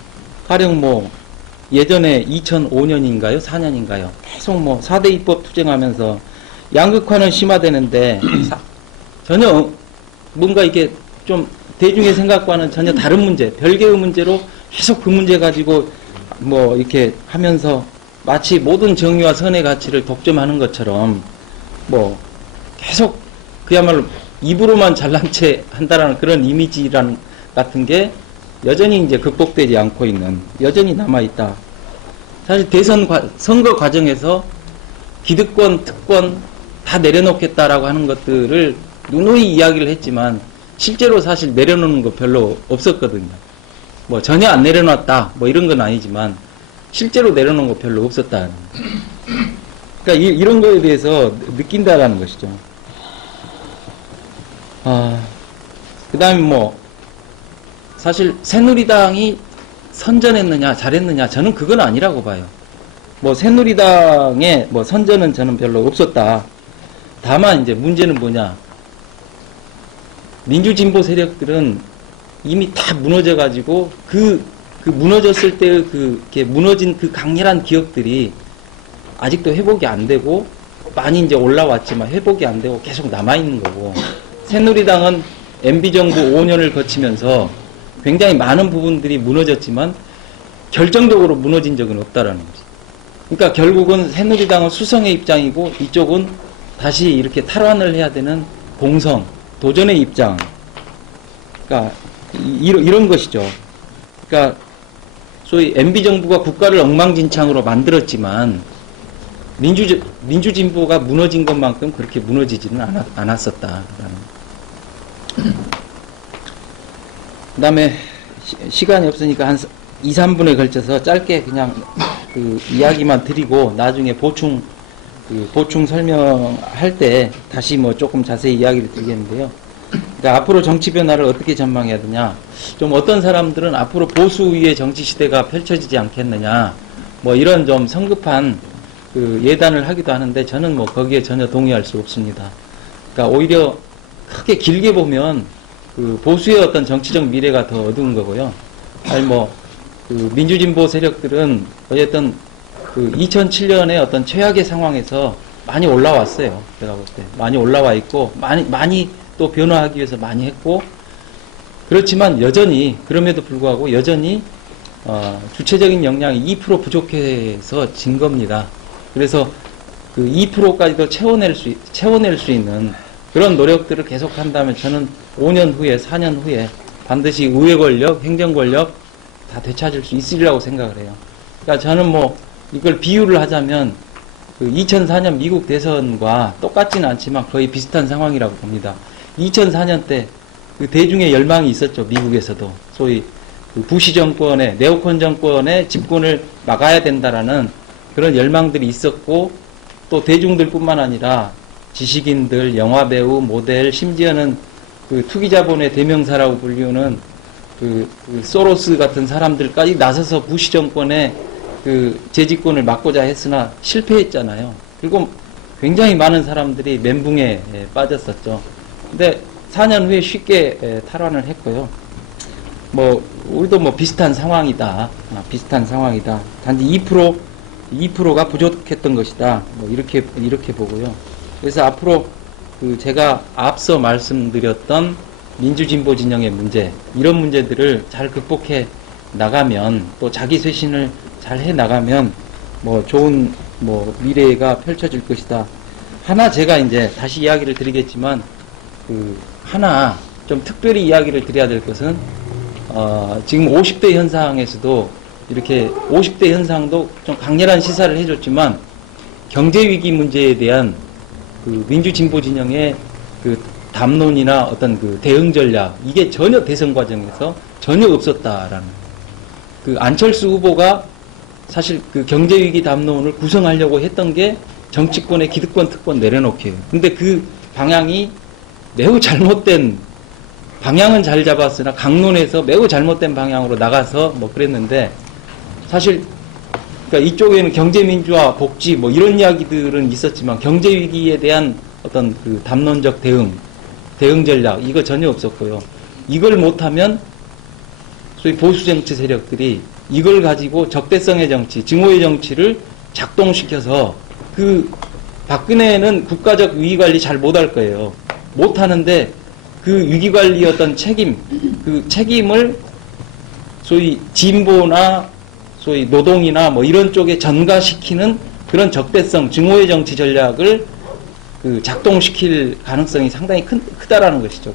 가령 뭐 예전에 2005년인가요? 4년인가요? 계속 뭐 4대 입법 투쟁하면서 양극화는 심화되는데 전혀 뭔가 이게 좀 대중의 생각과는 전혀 다른 문제, 별개의 문제로 계속 그 문제 가지고 뭐 이렇게 하면서 마치 모든 정의와 선의 가치를 독점하는 것처럼 뭐 계속 그야말로 입으로만 잘난 체 한다라는 그런 이미지란 같은 게 여전히 이제 극복되지 않고 있는, 여전히 남아있다. 사실 선거 과정에서 기득권, 특권 다 내려놓겠다라고 하는 것들을 누누이 이야기를 했지만 실제로 사실 내려놓는 거 별로 없었거든요. 뭐 전혀 안 내려놨다 뭐 이런 건 아니지만 실제로 내려놓은 거 별로 없었다. 그러니까 이런 거에 대해서 느낀다라는 것이죠. 그 다음에 뭐 사실 새누리당이 선전했느냐 잘했느냐, 저는 그건 아니라고 봐요. 뭐 새누리당의 뭐 선전은 저는 별로 없었다. 다만 이제 문제는 뭐냐, 민주진보 세력들은 이미 다 무너져 가지고 그 무너졌을 때 이렇게 무너진 그 강렬한 기억들이 아직도 회복이 안 되고, 많이 이제 올라왔지만 회복이 안 되고 계속 남아 있는 거고, 새누리당은 MB정부 5년을 거치면서 굉장히 많은 부분들이 무너졌지만 결정적으로 무너진 적은 없다라는 거지. 그러니까 결국은 새누리당은 수성의 입장이고 이쪽은 다시 이렇게 탈환을 해야 되는 공성, 도전의 입장. 그러니까 이런 것이죠. 그러니까 소위 MB정부가 국가를 엉망진창으로 만들었지만 민주진보가 무너진 것만큼 그렇게 무너지지는 않았었다라는. 그 다음에 시간이 없으니까 한 2, 3분에 걸쳐서 짧게 그냥 그 이야기만 드리고 나중에 보충 설명할 때 다시 뭐 조금 자세히 이야기를 드리겠는데요. 그러니까 앞으로 정치 변화를 어떻게 전망해야 되냐. 좀 어떤 사람들은 앞으로 보수의 정치 시대가 펼쳐지지 않겠느냐. 뭐 이런 좀 성급한 그 예단을 하기도 하는데 저는 뭐 거기에 전혀 동의할 수 없습니다. 그러니까 오히려 크게 길게 보면 그 보수의 어떤 정치적 미래가 더 어두운 거고요. 아니 뭐 그 민주진보 세력들은 어쨌든 그 2007년에 어떤 최악의 상황에서 많이 올라왔어요. 제가 볼 때 많이 올라와 있고 많이 또 변화하기 위해서 많이 했고, 그렇지만 여전히 그럼에도 불구하고 여전히 주체적인 역량이 2% 부족해서 진 겁니다. 그래서 그 2%까지도 채워낼 수 있는 그런 노력들을 계속한다면 저는 5년 후에 4년 후에 반드시 의회 권력, 행정 권력 다 되찾을 수 있으리라고 생각을 해요. 그러니까 저는 뭐 이걸 비유를 하자면 그 2004년 미국 대선과 똑같지는 않지만 거의 비슷한 상황이라고 봅니다. 2004년 때 그 대중의 열망이 있었죠. 미국에서도 소위 그 부시 정권의 네오콘 정권의 집권을 막아야 된다라는 그런 열망들이 있었고, 또 대중들뿐만 아니라 지식인들, 영화배우, 모델, 심지어는 그 투기자본의 대명사라고 불리우는 그 소로스 같은 사람들까지 나서서 부시 정권의 그 재집권을 막고자 했으나 실패했잖아요. 그리고 굉장히 많은 사람들이 멘붕에 빠졌었죠. 근데 4년 후에 쉽게 탈환을 했고요. 뭐 우리도 뭐 비슷한 상황이다. 비슷한 상황이다. 단지 2%가 부족했던 것이다. 뭐 이렇게 보고요. 그래서 앞으로 그 제가 앞서 말씀드렸던 민주진보 진영의 문제, 이런 문제들을 잘 극복해 나가면, 또 자기 쇄신을 잘 해 나가면 뭐 좋은 뭐 미래가 펼쳐질 것이다. 하나 제가 이제 다시 이야기를 드리겠지만 그 하나 좀 특별히 이야기를 드려야 될 것은 지금 50대 현상에서도 이렇게 50대 현상도 좀 강렬한 시사를 해줬지만 경제위기 문제에 대한 그 민주진보 진영의 그 담론이나 어떤 그 대응 전략, 이게 전혀 대선 과정에서 전혀 없었다라는. 그 안철수 후보가 사실 그 경제위기 담론을 구성하려고 했던 게 정치권의 기득권 특권 내려놓기예요. 근데 그 방향이 매우 잘못된, 방향은 잘 잡았으나 강론에서 매우 잘못된 방향으로 나가서 뭐 그랬는데, 사실 그러니까 이쪽에는 경제민주화, 복지 뭐 이런 이야기들은 있었지만 경제위기에 대한 어떤 그 담론적 대응 전략, 이거 전혀 없었고요. 이걸 못하면 소위 보수정치 세력들이 이걸 가지고 적대성의 정치, 증오의 정치를 작동시켜서 그 박근혜는 국가적 위기관리 잘 못할 거예요. 못하는데 그 위기관리 어떤 그 책임을 소위 진보나 소위 노동이나 뭐 이런 쪽에 전가시키는 그런 적대성, 증오의 정치 전략을 그 작동시킬 가능성이 상당히 크다라는 것이죠.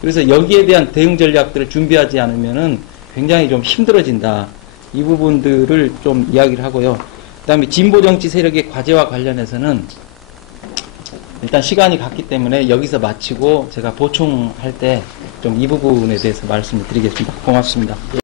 그래서 여기에 대한 대응 전략들을 준비하지 않으면은 굉장히 좀 힘들어진다. 이 부분들을 좀 이야기를 하고요. 그 다음에 진보 정치 세력의 과제와 관련해서는 일단 시간이 갔기 때문에 여기서 마치고 제가 보충할 때 좀 이 부분에 대해서 말씀을 드리겠습니다. 고맙습니다.